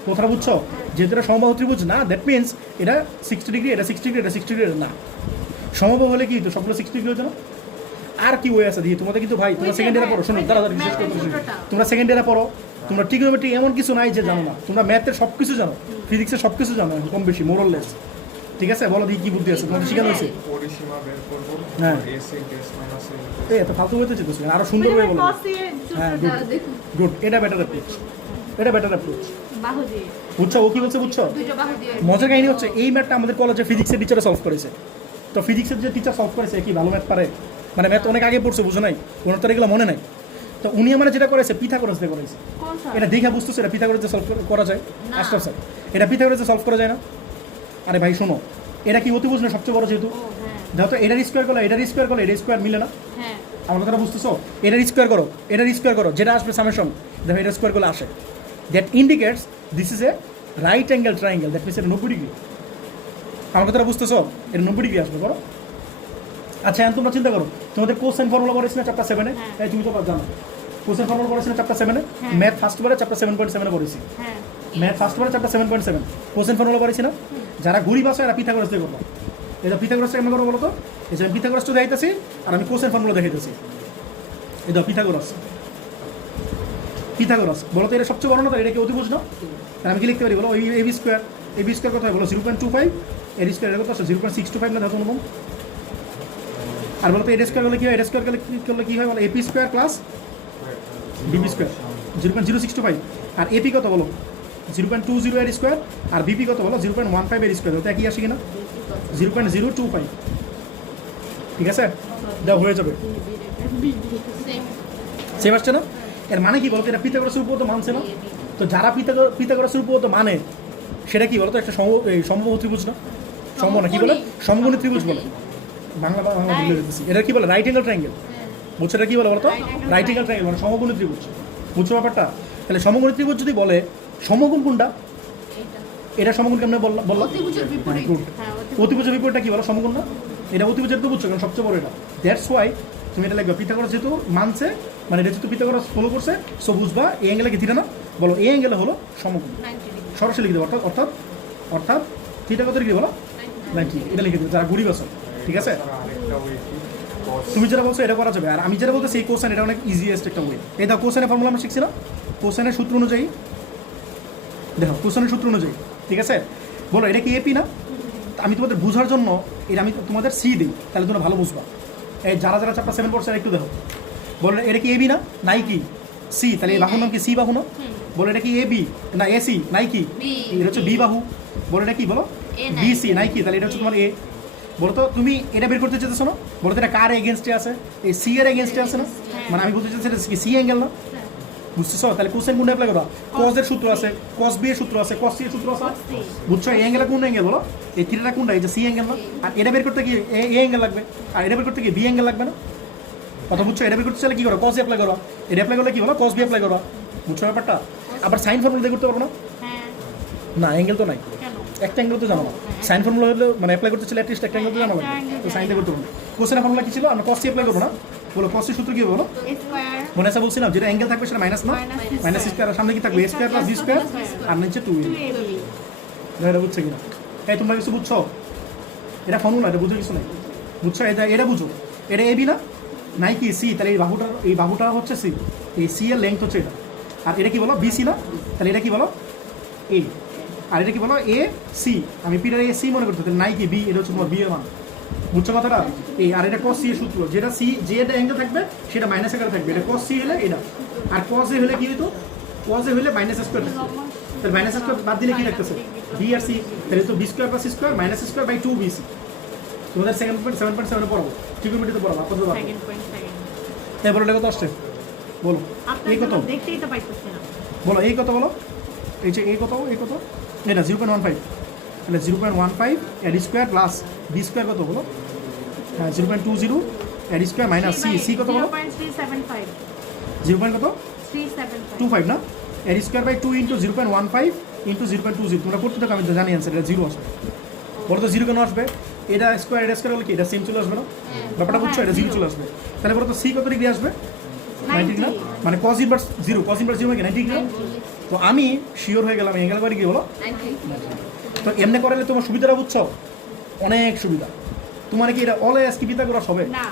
কথাটা বুঝছো? যেহেতু এটা সমবাহু ত্রিভুজ না, দ্যাট মিনস এটা 60 ডিগ্রি, এটা 60 ডিগ্রি, এটা 60 ডিগ্রি না। সমবাহু হলে কি তো সবগুলো 60 ডিগ্রি হতো না? আর কি ওয়ে আছে দিয়ে তোমাদের কিন্তু ভাই তোমরা সেকেন্ড ইয়ারে পড়ো, শোনো তাড়াতাড়ি শেষ করতে বলছি। তোমরা সেকেন্ড ইয়ারে পড়ো, তোমরা ট্রিগোনোমেট্রি এমন কিছু নাই যে জানো না, তোমরা ম্যাথের সব কিছু জানো, ফিজিক্সের সব কিছু জানো কম বেশি মোরলেস, ঠিক আছে? বলো দিয়ে কি বুদ্ধি আছে তোমাদের শিখানো হয়েছে? পরিসীমা বের করবো, হ্যাঁ। এস এস মাইনাস এই এত ফালতু হতে চেতো, আরো সুন্দর হয়ে বলো। cos এর হ্যাঁ সূত্রটা গুড দেখুন, গুড, এটা বেটার অ্যাপ্রোচ, এটা বেটার অ্যাপ্রোচ, বাহু দিয়ে। বুঝছো? ও কি বলছে বুঝছো? দুটো বাহু দিয়ে। মজার কাহিনী হচ্ছে এই ম্যাথটা আমাদের কলেজে ফিজিক্সের টিচারে সলভ করেছে, তো ফিজিক্সের যে টিচার সলভ করেছে কি ভালো ম্যাথ পারে, মানে ম্যাথ অনেক আগে পড়ছে, বুঝো নাই, ওনার তো এগুলো মনে নাই। তো উনি আমার যেটা করেছে পিথাগোরাস দিয়ে করেছে, কোন স্যার? এটা দেখে বুঝতেছে এটা পিথাগোরাস দিয়ে সলভ করা যায়? আশরাফ স্যার এটা পিথাগোরাস দিয়ে সলভ করা যায় না? আরে ভাই শোনো, এটা কি অতিভুজ না সবচেয়ে বড় যেহেতু, ও হ্যাঁ দেখো তো এটার স্কোয়ার করো, এটার স্কোয়ার করো, এটার স্কোয়ার মিলে না, হ্যাঁ। আমার কথাটা বুঝতেছো? এটার স্কোয়ার করো, এটার স্কোয়ার করো, যেটা আসবে সামেশন, দেখো এটার স্কোয়ার করলে আসে, that indicates this is a right angle triangle, that means এটা 90 ডিগ্রি। আমার কথাটা বুঝতেছো? এটা 90 ডিগ্রি আসবে, করো। আচ্ছা এখন তোমরা চিন্তা করো, তোমাদের কোসাইন ফর্মুলা পড়েছি না চ্যাপ্টার 7-এ? এই তুমি তো জানো কোসাইন ফর্মুলা পড়েছি না চ্যাপ্টার 7-এ? ম্যাথ ফার্স্ট বারে চ্যাপ্টার 7.7-এ পড়েছি, হ্যাঁ ম্যাথ ফার্স্ট বারে চ্যাপ্টার 7.7 কোসাইন ফর্মুলা পড়েছি না? যারা গরিব আছে এরা পিথাগোরাস দিয়ে করবো, এটা পিথাগোরাসটা কেমন করবো বলো তো? এই যে আমি পিথাগোরাসটা দেখাইতেছি আর আমি কোসাইন ফর্মুলা দেখাইতেছি, এই দেখো পিথাগোরাস, পিথাগোরাস বলো তো এটা সবচেয়ে বড় না, তো এটা কি অতিভুজ না? তাহলে আমি কি লিখতে পারি বলো? ওই এবি স্কোয়ার কত হয় বলো? 0.25, এর স্কোয়ার এটা কত আছে 0.625 না, দেখো অনুপম? আর বলো তো এর স্কোয়ার করলে কি হয়? এর স্কোয়ার করলে কি হয় বলো? AP square plus BP square 0.0625, আর এপি কত বলো? 0.20 এর স্কোয়ার, আর বিপি কত বলো? 0.15 এর স্কোয়ার, ওটা কি আসে কিনা? 0.025, ঠিক আছে? দাও হয়ে যাবে, সেম। সেম আসছে না? এর মানে কি বলতো? এটা পিথাগোরাসের উপপাদ্য মানছে না? তো যারা পিথাগোরাসের উপপাদ্য মানে সেটা কি বলতো? একটা সমবাহু ত্রিভুজ না? সমবাহু না কি বলে? সমকোণী ত্রিভুজ বলে, বাংলা বলে দিতেছি। এটা কি বলে? রাইট অ্যাঙ্গেল ট্রায়াঙ্গেল, বুঝছো? এটা কি বলে বলতো? রাইট অ্যাঙ্গেল ট্রায়াঙ্গেল মানে সমকোণী ত্রিভুজ, বুঝছো ব্যাপারটা? তাহলে সমকোণী ত্রিভুজ যদি বলে সমকোণ কোনটা? এটা সমকোণ কেমন বললাম? অতিভুজের বিপরীত। গুড, হ্যাঁ অতিভুজের বিপরীতটা কি বলো? সমকোণ না? এটা অতিভুজের তো বুঝছো, কারণ সবচেয়ে বড় এটা, দ্যাটস ওয়াই তুমি এটা লিখবে পিথাগোরাস যেহেতু মানছে, মানে এটা যেহেতু পিথাগোরাস ফলো করছে, সো বুঝবা এই অ্যাঙ্গেলে কি থিটা না? বলো এই অ্যাঙ্গেলে হলো সমকোণ, 90 ডিগ্রি। সরাসরি লিখে দেবো, অর্থাৎ অর্থাৎ থিটা কত ডিগ্রি বলো? 90, এটা লিখে দেবো যারা গরিব আছে, ঠিক আছে? আরেকটা ওই কি cos তুমি যেটা বলছো এটা করা যাবে, আর আমি যেটা বলতেছি এই কোসাইন, এটা অনেক ইজিয়েস্ট একটা ওয়ে। এই দেখো কোসাইনের ফর্মুলা আমরা শিখছি না? কোসাইনের সূত্র অনুযায়ী, দেখো কোসাইনের সূত্র অনুযায়ী, ঠিক আছে? বলো এটা কি এপি না? আমি তোমাদের বোঝার জন্য এটা আমি তোমাদের সি দিই, তাহলে তোমরা ভালো বুঝবা। এই যারা যারা চ্যাপ্টার 7 পড়ছে একটু দেখো। বলো এটা কি এবি না? নাই কি সি, তাহলে এই বাহুর নাম কি সি বাহু না? বলো এটা কি এবি না এসি? নাই কি এটা হচ্ছে বি বাহু। বলো এটা কি? বলো বি সি। নাই কি? তাহলে এটা হচ্ছে তোমার এ। বলো তো তুমি এটা বের করতে চাইতেছো না? বলো তো এটা কার এগেনস্টে আছে? এই সি এর এগেনস্টে আছে না? মানে আমি বলতে চাইছি এটা কি সি অ্যাঙ্গেল না? বুঝতেছো? তাহলে কোসেন কোনটা অ্যাপ্লাই করবা? কজ এর সূত্র আছে, কজ বি এর সূত্র আছে, কজ সি এর সূত্র আছে। বুঝছো? এই অ্যাঙ্গেল কোন অ্যাঙ্গেল বলো? এই থিটাটা কোনটা? এই যে সি অ্যাঙ্গেল না? আর এটা বের করতে কি এ অ্যাঙ্গেল লাগবে, আর এটা বের করতে কি বি অ্যাঙ্গেল লাগবে না? কথা বুঝছো? এটা বের করতে চাইলে কি করো? কজ অ্যাপ্লাই করো। এটা অ্যাপ্লাই করলে কি বলো? কজ বি অ্যাপ্লাই করো। বুঝছো ব্যাপারটা? আবার সাইন ফর্মুলা দিয়ে করতে পারবো না? হ্যাঁ, না, অ্যাঙ্গেল তো নাই, কেন? একটা অ্যাঙ্গেল তো জানো না। সাইন ফর্মুলা হলে মানে অ্যাপ্লাই করতে চাইলে অ্যাটলিস্ট একটা অ্যাঙ্গেল তো জানো লাগবে, তো সাইন দিয়ে করতে পারবো না। কোসেনের ফর্মুলা কি ছিল? আমরা কস সি অ্যাপ্লাই করবো না? বলো কস সি সূত্র কি বলো? স্কয়ার মনে আছে বলছিলাম যেটা অ্যাঙ্গেল থাকবে সেটা মাইনাস না, মাইনাস স্কয়ার, আর সামনে কি থাকবে? স্কয়ার প্লাস বি স্কয়ার, আর নিচে 2ab। 2ab। এটা বুঝছো কিনা? এই তোমরা কিছু বুঝছো? এটা ফর্মুলা, এটা বুঝে কিছু নাই। বুঝছো? এটা বুঝো, এটা এবি না? নাই কি সি, তাহলে এই বাহুটা হচ্ছে সি, এই সি এর লেংথ হচ্ছে এটা। আর এটা কি বলো? বি সি না? তাহলে এটা কি বলো? এ। আর এটা কি বলো? A C. আমি পিটার এ সি মনে করতে, তাহলে নাই কি বি, এটা হচ্ছে তোমার বি এর মান। বুঝছো কথাটা? এই আর এটা কস সি এর সূত্র, যেটা সি যে এটা অ্যাঙ্গেল থাকবে সেটা মাইনাস আকারে থাকবে। এটা কস সি হলে এটা, আর কস এ হলে কি হতো? কস এ হলে মাইনাস স্কয়ার থাকবে। তাহলে মাইনাস স্কয়ার বাদ দিলে কি থাকতেছে? বি আর সি। তাহলে তো B square plus square minus square by 2bc। তোমাদের 7.7 পড়াবো, ট্রিগোনোমেট্রিতে পড়াবো আপাতত। Second point second. তাই বলো এটা কত আসছে? বলো এই কত? আপনারা দেখতেই তো পাইতেছেন না। বলো এই কত? বলো এই যে এই কত, এই কত? এটা 0.15। তাহলে 0.15 AD square plus B square কত? বলো হ্যাঁ 0.20 AD square minus C. C কত? বলো 0.375 0. কত? 375 25 না? AD square by 2 into 0.15 into 0.20। তোমরা করতে থাকো, আমি তো জানি অ্যান্সার, এটা 0 আসবে। বলো তো 0 কেন আসবে? এটা স্কোয়ার হলে কি এটা সেম চলে আসবে না? ব্যাপারটা বুঝছো? এটা 0 চলে আসবে। তাহলে বলো তো সি কত ডিগ্রি আসবে? 90 না? মানে cos ইনভার্স 0, cos ইনভার্স 0 মানে 90 ডিগ্রি। তো আমি শিওর হয়ে গেলাম অ্যাঙ্গেল বাড়ি কি বলো? তো এমনি করলে তোমার সুবিধাটা বুঝছো? অনেক সুবিধা। তোমার কি এটা অলওয়েজ কি পিথাগোরাস হবে? না,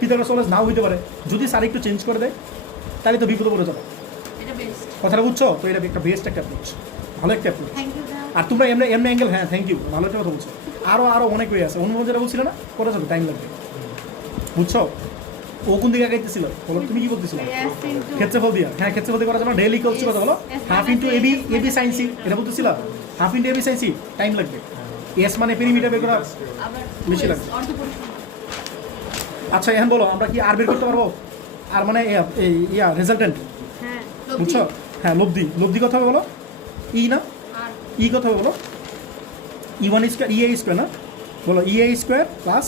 পিথাগোরাস অলওয়েজ নাও হইতে পারে। যদি স্যার একটু চেঞ্জ করে দেয় তাহলে তো বিপদে পড়ে যাবে। এটা বেস্ট। কথাটা বুঝছো? তো এটা একটা বেস্ট একটা অ্যাপ্রোচ, ভালো একটা অ্যাপ্রোচ। Thank you sir. আর তোমরা এমনি অ্যাঙ্গেল, হ্যাঁ থ্যাংক ইউ, ভালো একটা কথা বলছো। আরও অনেক ওয়ে আছে, অন্য যেটা বলছিল না করা যাবে, টাইম লাগবে। বুঝছো? ও কোন দিকে আগাইতেছিল? বলো তুমি কি বলতেছিল? Yes into ক্ষেত্রফল দিয়া, হ্যাঁ ক্ষেত্রফল দিয়ে করার জন্য ডেইলি ইকুয়ালস কথা বলো half into AB sine C, এটা বলতেছিল half into AB sine C, time লাগবে। এস মানে পেরিমিটার বের করা আবার বেশি লাগবে। অর্ধ পরিসীমা। আচ্ছা এখন বলো আমরা কি আর বের করতে পারবো? আর মানে রেজাল্টেন্ট, হ্যাঁ, বুঝছো? হ্যাঁ লব্ধি কথা হবে বলো ই না? আর ই কথা হবে বলো E1 স্কোয়ার ইএ স্কোয়ার না? বলো ইএ স্কোয়ার প্লাস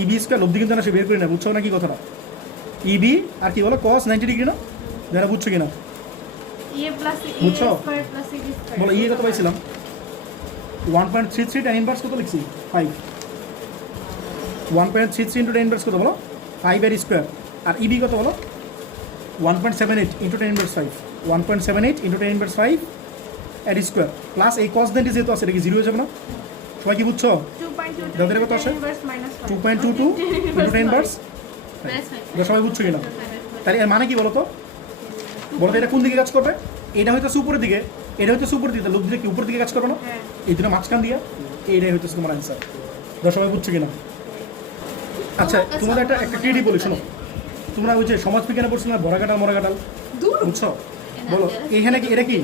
ইবি স্কোয়ার। লব্ধি কিন্তু না সে বের করি না, বুঝছো না কি কথাটা? ইবি আর কি বলো cos 90 ডিগ্রি না? যারা বুঝছো কিনা a plus a বুঝছো? square plus a square। বলো ইএ কত পাইছিলাম? 1.33 tan ইনভার্স কত লিখছি? 5। 1.33 ইন্টু tan ইনভার্স কত বলো? 5 এর স্কোয়ার। আর ইবি কত বলো? 1.78 into tan inverse 5। 1.78 into tan inverse 5 এর স্কোয়ার প্লাস এই cos 90 যেহেতু আছে এটা কি 0 হয়ে যাবে না? সবাই কি বুঝছো? 2.22 দাদার কত আসে? inverse minus 5 2.22 into tan inverse, plus 5। এটা সবাই বুঝছো কিনা? তাহলে এর মানে কি বলো তো? বলো তো এটা কোন দিকে কাজ করবে? এটা হয়তো উপরের দিকে, এটা হয়তো উপরের দিকে, লোক দিকে কি উপরের দিকে কাজ করবে না? হ্যাঁ। এই দুটো মাঝখান দিয়া এইটাই হইতেছে তোমার অ্যান্সার। দশ সবাই বুঝছো কিনা? আচ্ছা তোমাদের একটা ক্রিয়েটিভ বলি শোনো, তোমরা ওই যে সমাজ বিজ্ঞানে পড়ছো না বড়াকাটাল মরাকাটাল, দূর। বুঝছো? বলো এইখানে কি এটা কি?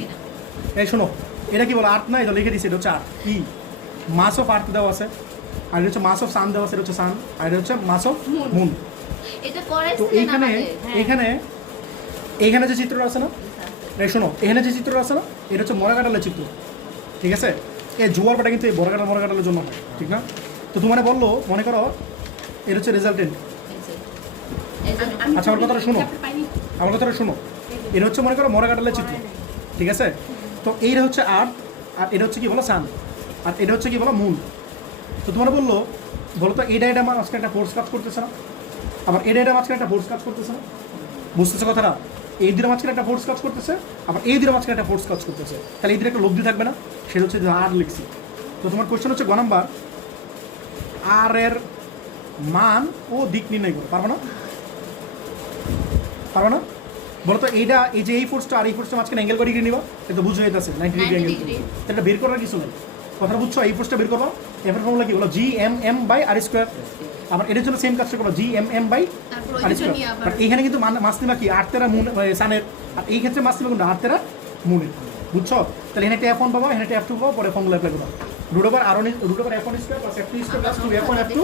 এই শোনো এটা কি বলো? আর্থ না? এটা লিখে দিচ্ছে এটা হচ্ছে আর্থ। কি মাস অফ আর্থ দেওয়া আছে, আর এটা হচ্ছে মাস অফ সান দেওয়া আছে, এটা হচ্ছে সান, আর এটা হচ্ছে মাস অফ মুন। এটা তো করাইছিলেন এইখানে আমাদের। এইখানে যে চিত্রটা আছে না, এই শোনো এখানে যে চিত্রটা আছে না, এটা হচ্ছে মরাকাটালের চিত্র, ঠিক আছে? এই জোয়ার পাটা কিন্তু এই মরাকাটালের জন্য হয়, ঠিক না? তো তোমার বললো মনে করো এটা হচ্ছে রেজাল্টেন্ট। আচ্ছা আমার কথাটা শোনো, আমার কথাটা শোনো, এটা হচ্ছে মনে করো মরাকাটালের চিত্র, ঠিক আছে? তো এইটা হচ্ছে আর্থ, আর এটা হচ্ছে কি বলো সান, আর এটা হচ্ছে কি বলো মুন। তো তোমার বললো তো এটা মাঝখানে একটা ফোর্স কাজ করতেছে না, আবার এটা মাঝখানে একটা ফোর্স কাজ করতেছে না, বুঝতেছে কথাটা? এই দুটো মাঝখানে একটা ফোর্স কাজ করতেছে, আবার এই দুটো মাঝখানে একটা ফোর্স কাজ করতেছে, তাহলে এই দুটো একটা লব্ধি থাকবে না? সেটা হচ্ছে যে আর লিখছি। তো তোমার কোয়েশ্চেন হচ্ছে গ নাম্বার, আর এর মান ও দিক নির্ণয় করো, পারবো না? পারবো না? বলো তো এইটা এই যে এই ফোর্সটা আর এই ফোর্সটা মাঝখানে অ্যাঙ্গেল করে ডিগ্রি নিবা, এটা তো বুঝে যেতেছে 90 ডিগ্রি অ্যাঙ্গেল। এটা বের করার কিছু নেই, কথা বুঝছো? এই ফোর্সটা বের করবো, এফ এর ফর্মুলা কি বলো, G M M by R square. আবার এটার জন্য সেম কাজটা করবো, জি এম এম বাই তারপর আর ওই দুটো স্কোয়ার। নিয়ে আবার বাট এইখানে কিন্তু মাস নিবা কি 8 তেরা মুন সানের, আর এই ক্ষেত্রে মাস নিবা কিন্তু 8 তেরা মুনের, বুঝছো? তাহলে এখানে একটা F1 পাবো, এখানে একটা F2 পাবো, পরে ফর্মুলা অ্যাপ্লাই করবো, root over F1 square plus F2 square plus 2 F1 F2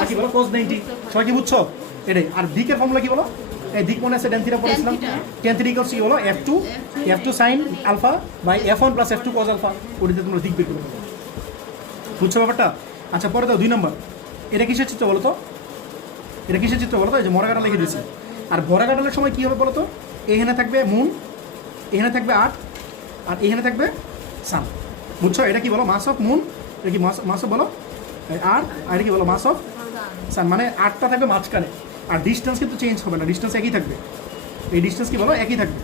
আর কি বলো cos 90। সবাই কি বুঝছো? এটাই। আর দিকের ফর্মুলা কি বলো, এই দিক মনে আছে tan থিটা পড়েছিলাম, tan থিটা ইকুয়ালস কি বলো F2 sin alpha by F1 plus F2 cos alpha, ওটাতে তোমরা দিক বের করবে, বুঝছো ব্যাপারটা? আচ্ছা পরে দাও 2 নম্বর, এটা কিসের চিত্র বলো তো? এটা কিসের চিত্র বলো তো? এই যে মরা লিখে দিয়েছি। আর ভরা কাটালের সময় কী হবে বলো তো? এখানে থাকবে মুন, এখানে থাকবে 8, আর এখানে থাকবে সান, বুঝছো? এটা কি বলো, মাস অফ মুন, এটা কি মাস অফ বলো আর এটা কি বলো, মাস অফ সান। মানে 8টা থাকবে মাঝখানে, আর ডিস্টেন্স কিন্তু চেঞ্জ হবে না, ডিস্টেন্স একই থাকবে। এই ডিস্টেন্স কি বলো, একই থাকবে।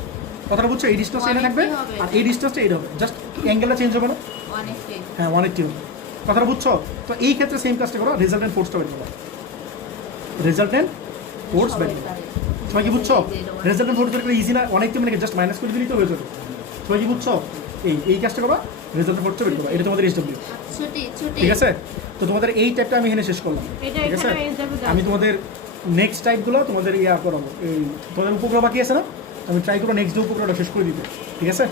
কথাটা বুঝছো? এই ডিস্টেন্স এটা থাকবে, আর এই ডিস্টেন্সটা এটা হবে, জাস্ট অ্যাঙ্গেলটা চেঞ্জ হবে না। অনেকটাই হ্যাঁ 180 হবে। কথাটা বুঝছো? তো এই ক্ষেত্রে সেম কাজটা করো, রেজাল্টেন্ট ফোর্সটা বের করো, রেজাল্টেন্ট ফোর্স বের করো। সবাই কি বুঝছো? রেজাল্টেন্ট ফোর্স বের করে ইজি না, অনেক তুমি জাস্ট মাইনাস করে দিলেই তো হয়ে যাবে। সবাই কি বুঝছো? এই কাজটা করবা, রেজাল্টেন্ট ফোর্সটা বের করবা, এটা তোমাদের SW, ছোটি ছোটি ঠিক আছে? তো তোমাদের এই টাইপটা আমি এখানে শেষ করলাম, এটা ঠিক আছে? এখানে SW আমি তোমাদের নেক্সট টাইপগুলো তোমাদের করাবো, এই তোমাদের উপগ্রহ বাকি আছে না, আমি ট্রাই করবো নেক্সট ডে উপগ্রহটা শেষ করে দিতে, ঠিক আছে?